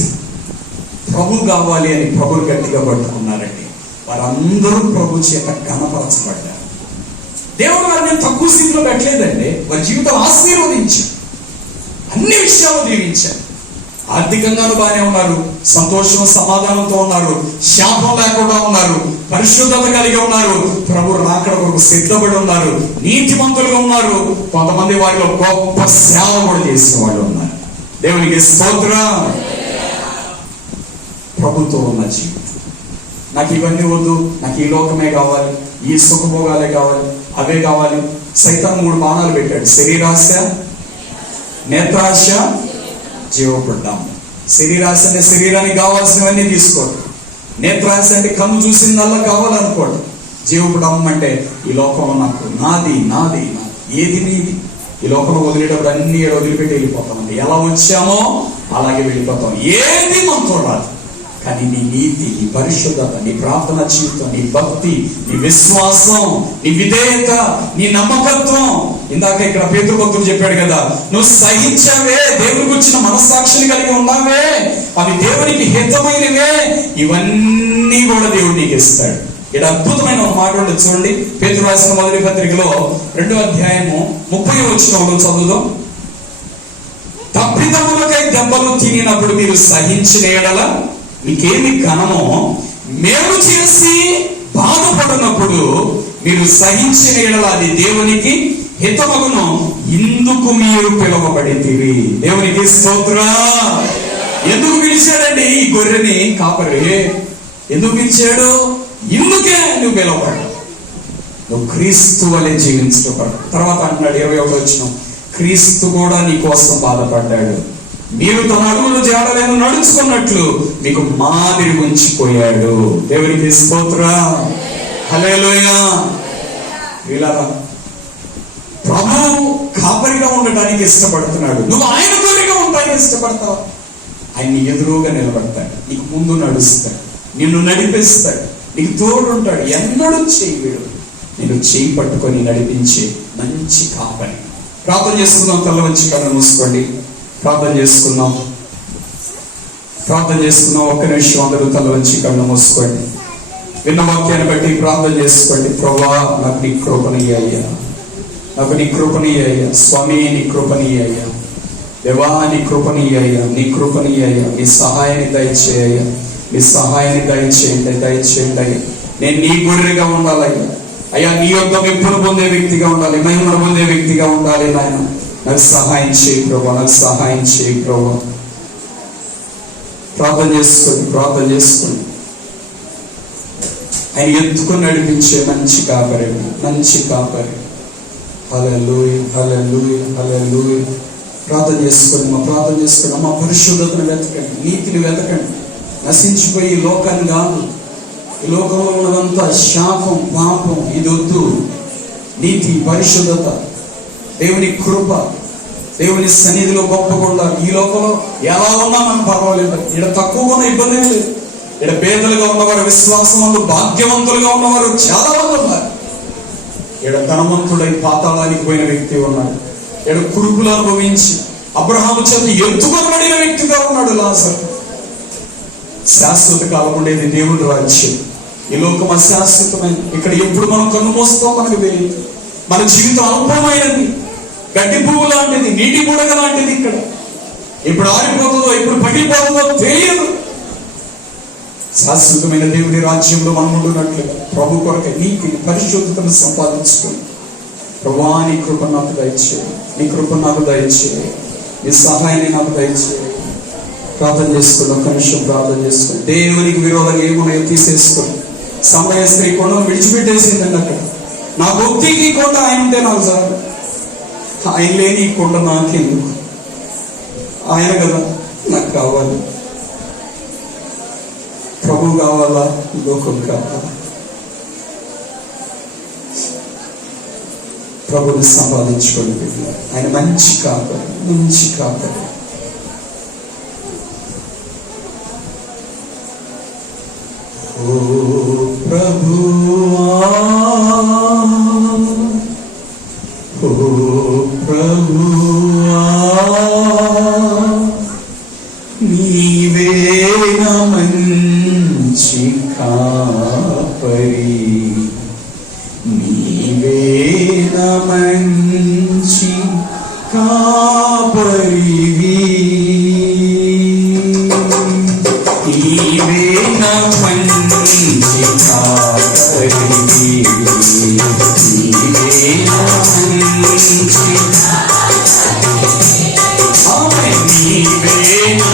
ప్రభు కావాలి అని ప్రభుని గట్టిగా పట్టుకున్నారండి. వారందరూ ప్రభు చేత ఘనపరచబడ్డారు. దేవుడు వారిని తక్కువ స్థితిలో పెట్టలేదండి. వారి జీవితం ఆశీర్వదించారు, అన్ని విషయాలు దీవించారు. ఆర్థికంగానూ బాగానే ఉన్నారు, సంతోషం సమాధానంతో ఉన్నారు, శాపం లేకుండా ఉన్నారు, పరిశుద్ధత కలిగి ఉన్నారు, ప్రభు రాకడ కొరకు సిద్ధపడి ఉన్నారు, నీతిమంతులుగా ఉన్నారు. కొంతమంది వారిలో గొప్ప సేవ కూడా చేసిన వాళ్ళు ఉన్నారు. దేవునికి స్తోత్రం. ప్రభుతో ఉన్న జీవితం. నాకు ఇవన్నీ వద్దు, నాకు ఈ లోకమే కావాలి, ఈ సుఖభోగాలే కావాలి, అవే కావాలి. సైతాను 3 బాణాలు పెట్టాడు: శరీరాశ, నేత్రాశ, జీవపడ్డాం. శరీరాశ అంటే శరీరానికి కావాల్సినవన్నీ తీసుకోండి. నేత్రాశ అంటే కన్ను చూసిందల్లా కావాలనుకోండి. జీవపడం అంటే ఈ లోకంలో నాకు నాది నాది ఏది నీది. ఈ లోకంలో వదిలేటప్పుడు అన్ని వదిలిపెట్టి వెళ్ళిపోతామండి. ఎలా వచ్చామో అలాగే వెళ్ళిపోతాం. ఏది మనతో రాదు. కానీ నీ నీతి, నీ పరిశుద్ధత, నీ ప్రార్థన జీవితం, నీ భక్తి, నీ విశ్వాసం, నీ విధేయత, నీ నమ్మకత్వం. ఇందాక ఇక్కడ పేతురు భక్తుడు చెప్పాడు కదా, నువ్వు సహించావే, దేవునికి వచ్చిన మనస్సాక్షిని కలిగి ఉన్నావే, అవి దేవునికి హితమైనవే, ఇవన్నీ కూడా దేవుడు నీకు ఇస్తాడు. ఇక్కడ అద్భుతమైన ఒక మాట ఉండదు చూడండి. పేతురు రాసిన మొదటి పత్రికలో 2వ అధ్యాయము 30వ వచనంలో చదువుదాం. తప్పిదములకై దెబ్బలు తినినప్పుడు మీరు సహించిన ఎడల మీకేమి ఘనమో, మేలు చేసి బాధపడినప్పుడు మీరు సహించిన ఎడల అది దేవునికి హితమగును, ఇందుకు మీరు పిలువబడితిరి. దేవునికి స్తోత్రం. ఎందుకు పిలిచాడండి ఈ గొర్రెని కాపరి? ఎందుకు పిలిచాడు? ఇందుకే నువ్వు పిలువబడ్డావు. నువ్వు క్రీస్తు వలె జీవించబడ్డావు. తర్వాత అంటున్నాడు 21వ వచనం, క్రీస్తు కూడా నీ కోసం బాధపడ్డాడు, మీరు తన అడుగులు జాడలేను నడుచుకున్నట్లు మీకు మాదిరి ఉంచిపోయాడు. దేవునికి స్తోత్రం. హల్లెలూయా. వీళ్ళరా, ప్రభు కాపరిగా ఉండటానికి ఇష్టపడుతున్నాడు. నువ్వు ఆయన తోడుగా ఉండటానికి ఇష్టపడతావు. ఆయన ఎదురుగా నిలబడతాడు, నీకు ముందు నడుస్తాడు, నిన్ను నడిపిస్తాడు, నీకు తోడుంటాడు. ఎన్నడూ చేయడు, నేను చేయి పట్టుకొని నడిపించే మంచి కాపరి. ప్రార్థన చేసుకుందాం. తల వంచి కళ్ళు మూసుకోండి. ప్రార్థన చేసుకుందాం. ఒక్క నిమిషం అందరూ తల వంచి కళ్ళు మూసుకోండి. విన్న వాక్యాన్ని బట్టి ప్రార్థన చేసుకోండి. ప్రభువా, నాకు నీ కృపణీయ్యా, నాకు నీ కృపణీయ్యా, స్వామి నీ కృపణీయ్యా, దేవా నీ కృపణీయ్యా, నీ కృపణీయ్యా, నీ సహాయాన్ని దయచేయ్యా, నీ సహాయాన్ని దయచేయండి అయ్యా. నేను నీ గొర్రెగా ఉండాలయ్యా. అయ్యా, నీ యొక్క మెప్పును పొందే వ్యక్తిగా ఉండాలి, మహిమను పొందే వ్యక్తిగా ఉండాలి. నాయన నాకు సహాయం చేయి ప్రభా, నాకు సహాయం చేయి ప్రభా. ప్రార్థన చేసుకోండి. ఆయన ఎత్తుకొని నడిపించే మంచి కాపరి, మంచి కాపరి. హల్లెలూయా, హల్లెలూయా, హల్లెలూయా. ప్రార్థన చేసుకోండి. మా పరిశుద్ధతను వెతకండి, నీతిని వెతకండి. నశించిపోయి ఈ లోకాన్ని కాదు, ఈ లోకంలో ఉన్నదంతా శాపం, పాపం. ఇది వద్దు. నీతి, పరిశుద్ధత, దేవుని కృప, దేవుని సన్నిధిలో గొప్పగా ఉండాలి. ఈ లోకంలో ఎలా ఉన్నా మనకు పర్వాలేదు. ఇక్కడ తక్కువగా ఉన్న ఇబ్బంది ఏం లేదు. ఇక్కడ పేదలుగా ఉన్నవారు, విశ్వాసంలో భాగ్యవంతులుగా ఉన్నవారు చాలా మంది ఉన్నారు. ఇక్కడ ధనవంతుడై పాతాళానికి పోయిన వ్యక్తి ఉన్నాడు. ఇక్కడ కురుపులు అనుభవించి అబ్రహాము చేత ఎత్తుకొనబడిన వ్యక్తిగా ఉన్నాడు లాజరు. శాశ్వత కాలం ఉండేది దేవుని రాజ్యం. ఈ లోకం అశాశ్వతమైన. ఇక్కడ ఎప్పుడు మనం కన్ను మోస్తాం మనకు తెలియదు. మన జీవితం అల్పమైనది, గడ్డి పువ్వు లాంటిది, నీటి బుడగ లాంటిది. ఇక్కడ ఎప్పుడు ఆరిపోతుందో, ఎప్పుడు పగిలిపోతుందో తెలియదు. శాశ్వతమైన దేవుని రాజ్యంలో మనం ఉంటున్నట్లుగా ప్రభు కొరకు నీతిని, పరిశుద్ధతను సంపాదించుకుని, ప్రభువా నీ కృప నాకు దయచేయి, నీ కృప నాకు దయచేయి, నీ సహాయాన్ని నాకు దయచేయి. ప్రార్థన చేసుకుని ఒక్క నిమిషం ప్రార్థన చేసుకుని దేవునికి విరోధంగా ఏమున్నాయో తీసేసుకుని. సమరయ స్త్రీ కొండను విడిచిపెట్టేసిందండి. అక్కడ నా భక్తికి కొండ ఆయన ఉంటే నాకు చాలు, ఆయన లేని కొండ నాకెందుకు, ఆయన కదా నాకు కావాలి. ప్రభు కావాలా, లోకం కావాలా? ప్రభుని సంపాదించుకోండి. ఆయన మంచి కాపరి, మంచి కాపరి. ప్రభువా ఓ ప్రభువా నీవే నా మంచి కాపరి నీవే నా మంచి కాపరివి నీవే నా మంచి కాపరివి నీవే నా మంచి నీవే నా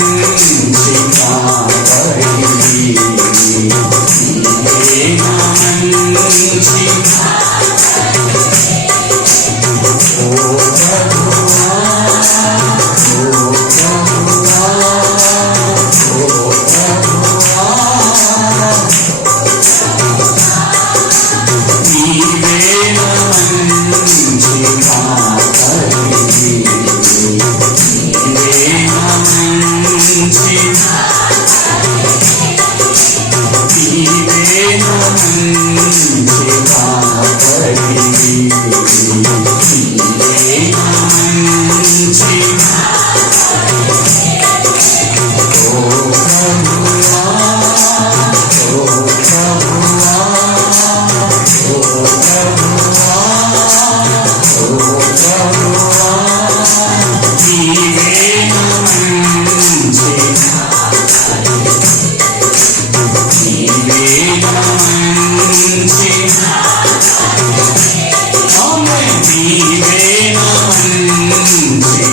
మంచి కాపరివి నీవే నా మంచి ఓ ప్రభువా ఓ ప్రభువా ఓ ప్రభువా నీవే నా మంచి కాపరివి నీవే నా మంచి నీవే నా మంచి కాపరివి నీవే నా మంచి ఓ ప్రభువా ఓ ప్రభువా ఓ ప్రభువా ఓ ప్రభువా నీవే నా మంచి నీవే నా మంచి ఆమేన్ నీవే నా మంచి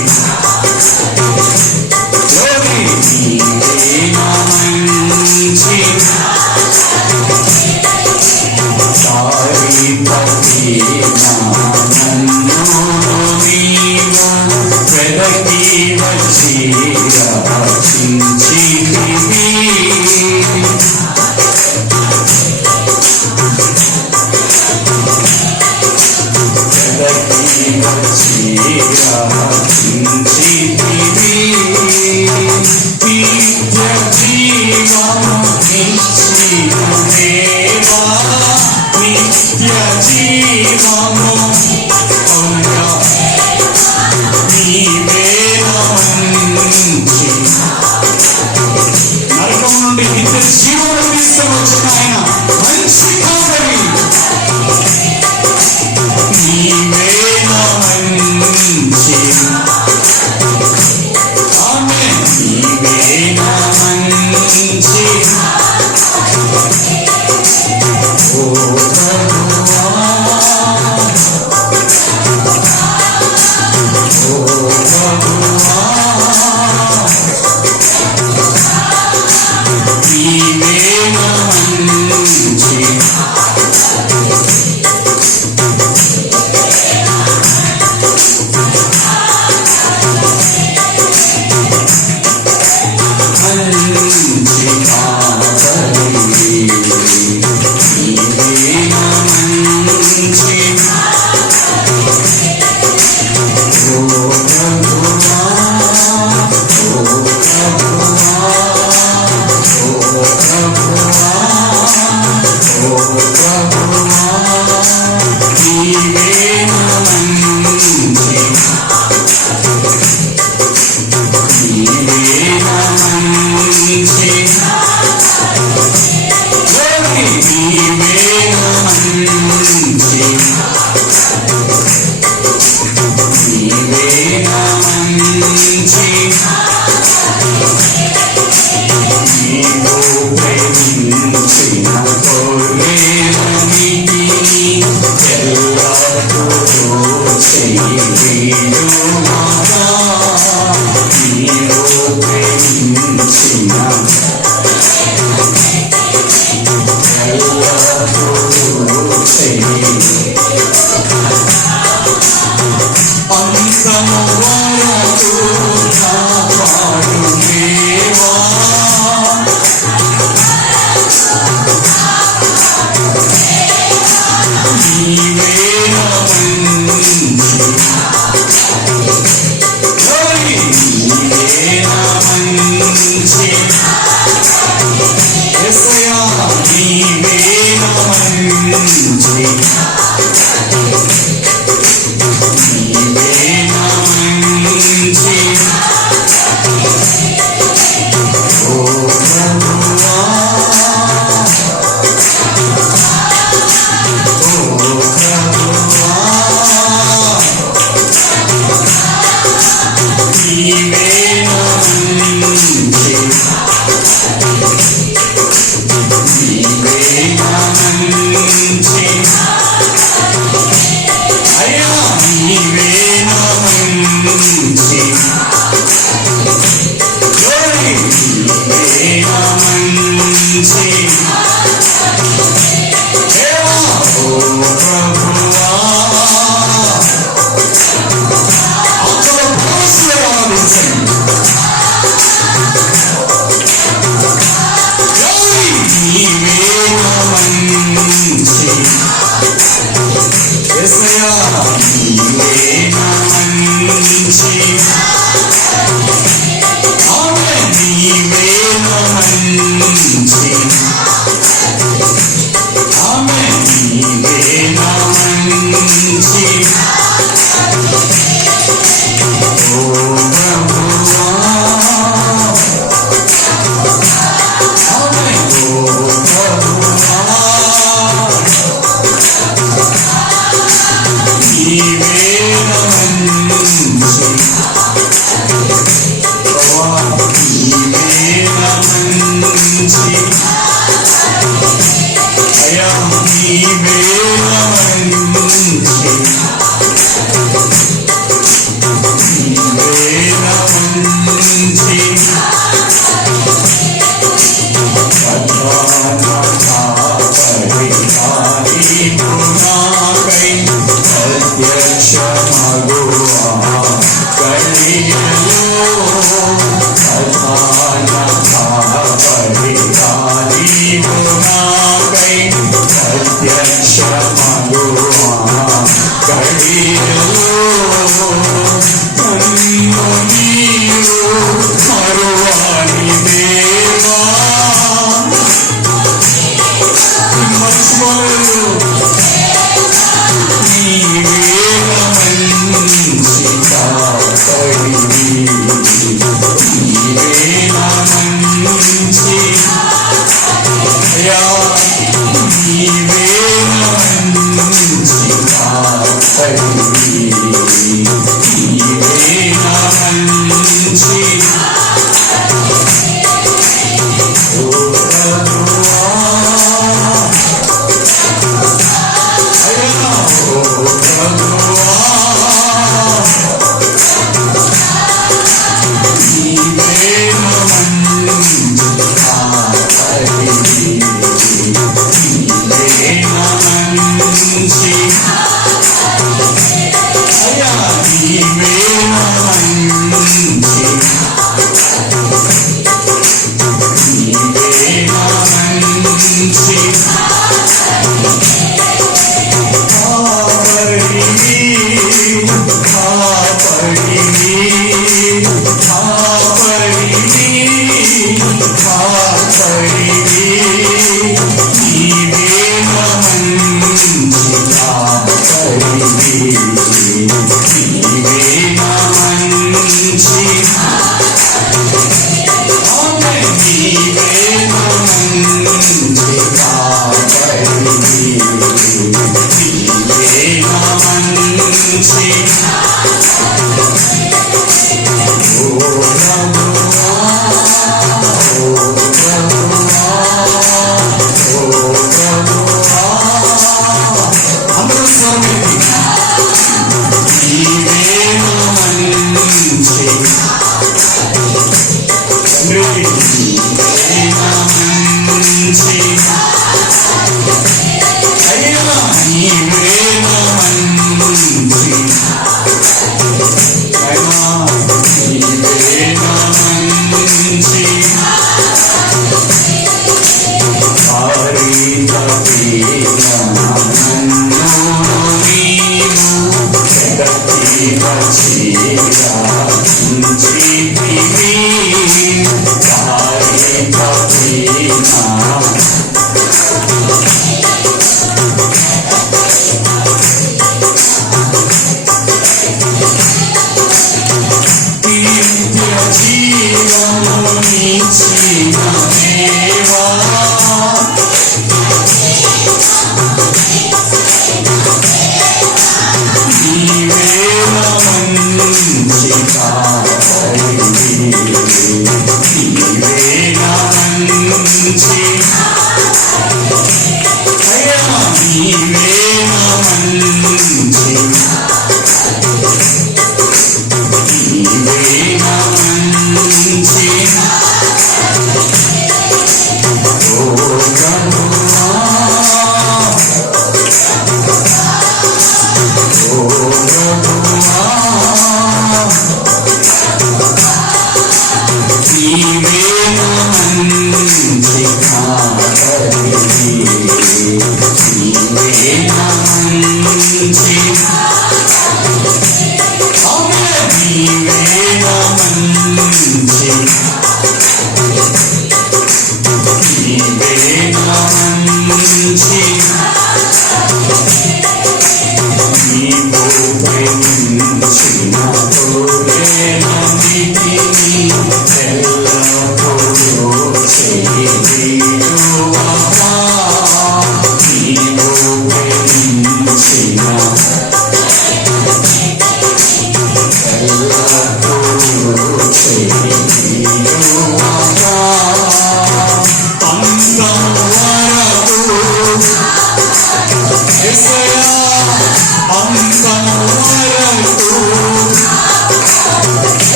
glory నీవే నా మంచి సారి పతి నన్ను నీవు వెదకి వచ్చి రక్షించితివి వెదకి వచ్చి రక్షించితివి నిత్య జీవము నిశ్చయ దేవా నిత్య జీవము నీవే నా మంచి నరకం నుండి నిత్య జీవము తీసుకొచ్చిన ఆయన మంచి కాపరి నీవే నా మంచి ఆమేన్ నీవే నా మంచి ఓ ప్రభువా ఓ ప్రభువా నీవే నా మంచి మంచి కాపరివి నీవే నా మంచి ఓ ప్రభువా ఓ ప్రభువా ఓ ప్రభువా ఓ ప్రభువా నీవే నా మంచి నీవే నా మంచి glory నీవే నా మంచి నీవే నా మంచి నీవు ప్రేమించిన కొర్రెలన్నిటినీ ఎల్లప్పుడూ చేయువాడా నీవు ప్రేమించిన ఎల్లప్పుడూ అంతము వరకు కాపాడు దేవా నీవే నా మంచి glory నీవే నా మంచి యేసయ్యా నీవే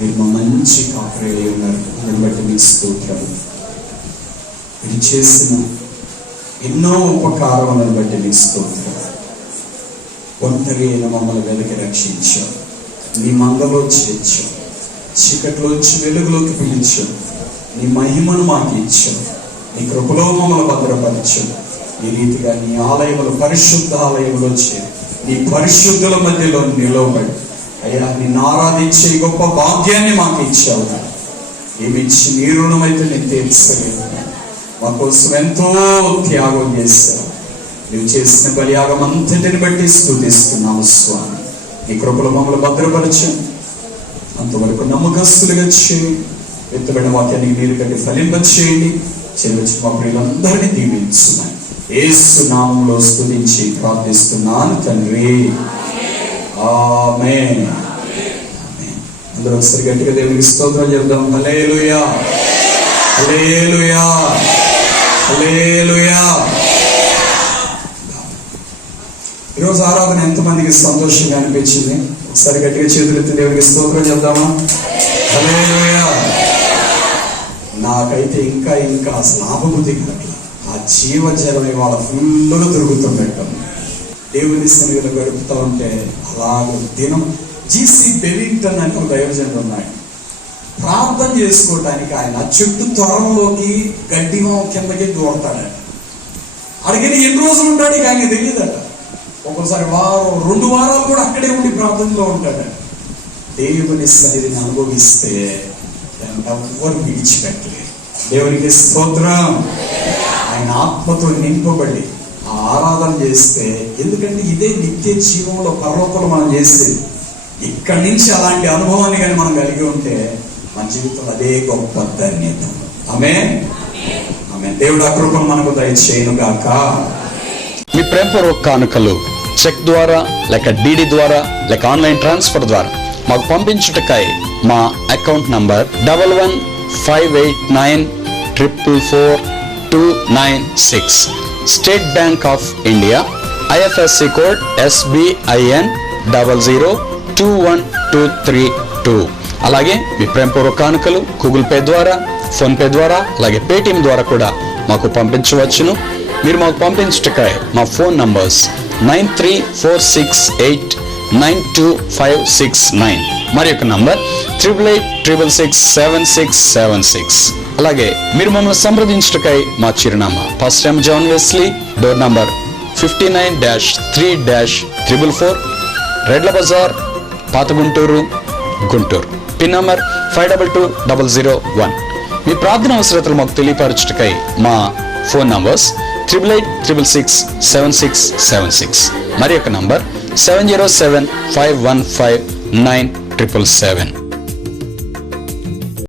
మీరు మా మంచి కాపరి ఉన్నారు. దాన్ని బట్టి మీకు స్తోత్రం. ఇది చేసిన ఎన్నో ఉపకారములను బట్టి నీకు స్తోత్రం. ఒంటరి అయిన మమ్మల్ని వెలికి రక్షించావు, నీ మందలో చేర్చావు, చీకట్లోంచి వెలుగులోకి పిలిచావు, నీ మహిమను మాకు ఇచ్చావు, నీ కృపలో మమ్మల్ని భద్రపరిచావు. ఈ రీతిగా నీ ఆలయములు పరిశుద్ధ ఆలయంలో చేరి నీ పరిశుద్ధుల మధ్యలో నిలవబడి అయ్యా నిన్ను ఆరాధించే గొప్ప భాగ్యాన్ని మాకు ఇచ్చావు. ఏమిచ్చి నీ రుణమైతే నేను తీర్చలేదు. మా కోసం ఎంతో త్యాగం చేశావు. నువ్వు చేసిన బలియాగం అంతటిని బట్టి స్తుతిస్తున్నాము స్వామి. నీ కృపలో మమ్మల్ని భద్రపరచండి. అంతవరకు నమ్మకస్తులుగా చేయండి. ఎత్తబడిన వాక్యాన్ని మీరు కట్టి ఫలింపచేయండి. చెల్లించి మా ప్రియులందరినీ దీవించున్నాను. యేసు నామములో స్తుతించి ప్రార్థిస్తున్నాను తండ్రి. ఆమేన్. అందరూ ఒకసారి గట్టిగా దేవునికి స్తోత్రం చెప్దాం. హల్లెలూయా, హల్లెలూయా, హల్లెలూయా. ఈరోజు ఆరాధన ఎంతమందికి సంతోషంగా అనిపించింది? ఒకసారి గట్టిగా చేతులెత్తి దేవునికి స్తోత్రం చెప్దామా? హల్లెలూయా. నాకైతే ఇంకా అసలు ఆపబుద్ధి కాదు. ఆ జీవజలం ఇవాళ ఫుల్గా దొరుకుతుండటం, దేవుని సన్నిధిలో గడుపుతూ ఉంటే అలాగ దినం. జీసీ బెవింగ్టన్ అని ఒక దైవజనుడు ఉన్నాడు. ప్రార్థన చేసుకోవటానికి ఆయన చెట్టు త్వరలోకి గడ్డి కిందకి దూరతాడట. అడిగిన ఎన్ని రోజులు ఉంటాడు ఇక ఆయన తెలియదట. ఒక్కోసారి వారం 2 వారాలు కూడా అక్కడే ఉండి ప్రార్థనలో ఉంటాడట. దేవుని సన్నిధిని అనుభవిస్తే ఎవరు విడిచిపెట్టలేదు. దేవునికి స్తోత్రం. ఆయన ఆత్మతో నింపబడి ఆ ఆరాధన చేస్తే, ఎందుకంటే ఇదే నిత్య జీవంలో పరలోకంలో మనం చేసేది. ఇక్కడి నుంచి అలాంటి అనుభవాన్ని కానీ మనం కలిగి ఉంటే మన జీవితంలో అదే గొప్ప ధన్యత. ఆమేన్, ఆమేన్. దేవుడు ఆ కృపను మనకు దయచేయును గాక. మీ ప్రేమపూర్వక కానుకలు చెక్ ద్వారా లేక డిడి ద్వారా లేక ఆన్లైన్ ట్రాన్స్ఫర్ ద్వారా మాకు పంపించుటకై మా account number 115894442996, state bank of India, IFSC code SBIN 002122. అలాగే మీ ప్రేమపూర్వక కానుకలు గూగుల్ పే ద్వారా, ఫోన్ పే ద్వారా, అలాగే పేటిఎం ద్వారా కూడా మాకు పంపించవచ్చును. మీరు మాకు పంపించుటకై మా ఫోన్ నంబర్స్ 9346892569, మరి యొక్క నంబర్ 8886667676. అలాగే మీరు మమ్మల్ని సంప్రదించుటకై మా చిరునామా pastor M. John Wesley, door number 59-3-444, Redla Bazar, పాత గుంటూరు, గుంటూరు. Pin number 522001. మీ ప్రార్థన అవసరతలు మాకు తెలియపరచుటకై మా ఫోన్ నంబర్స్ 8866667676, మరి యొక్క నంబర్ 7075159777.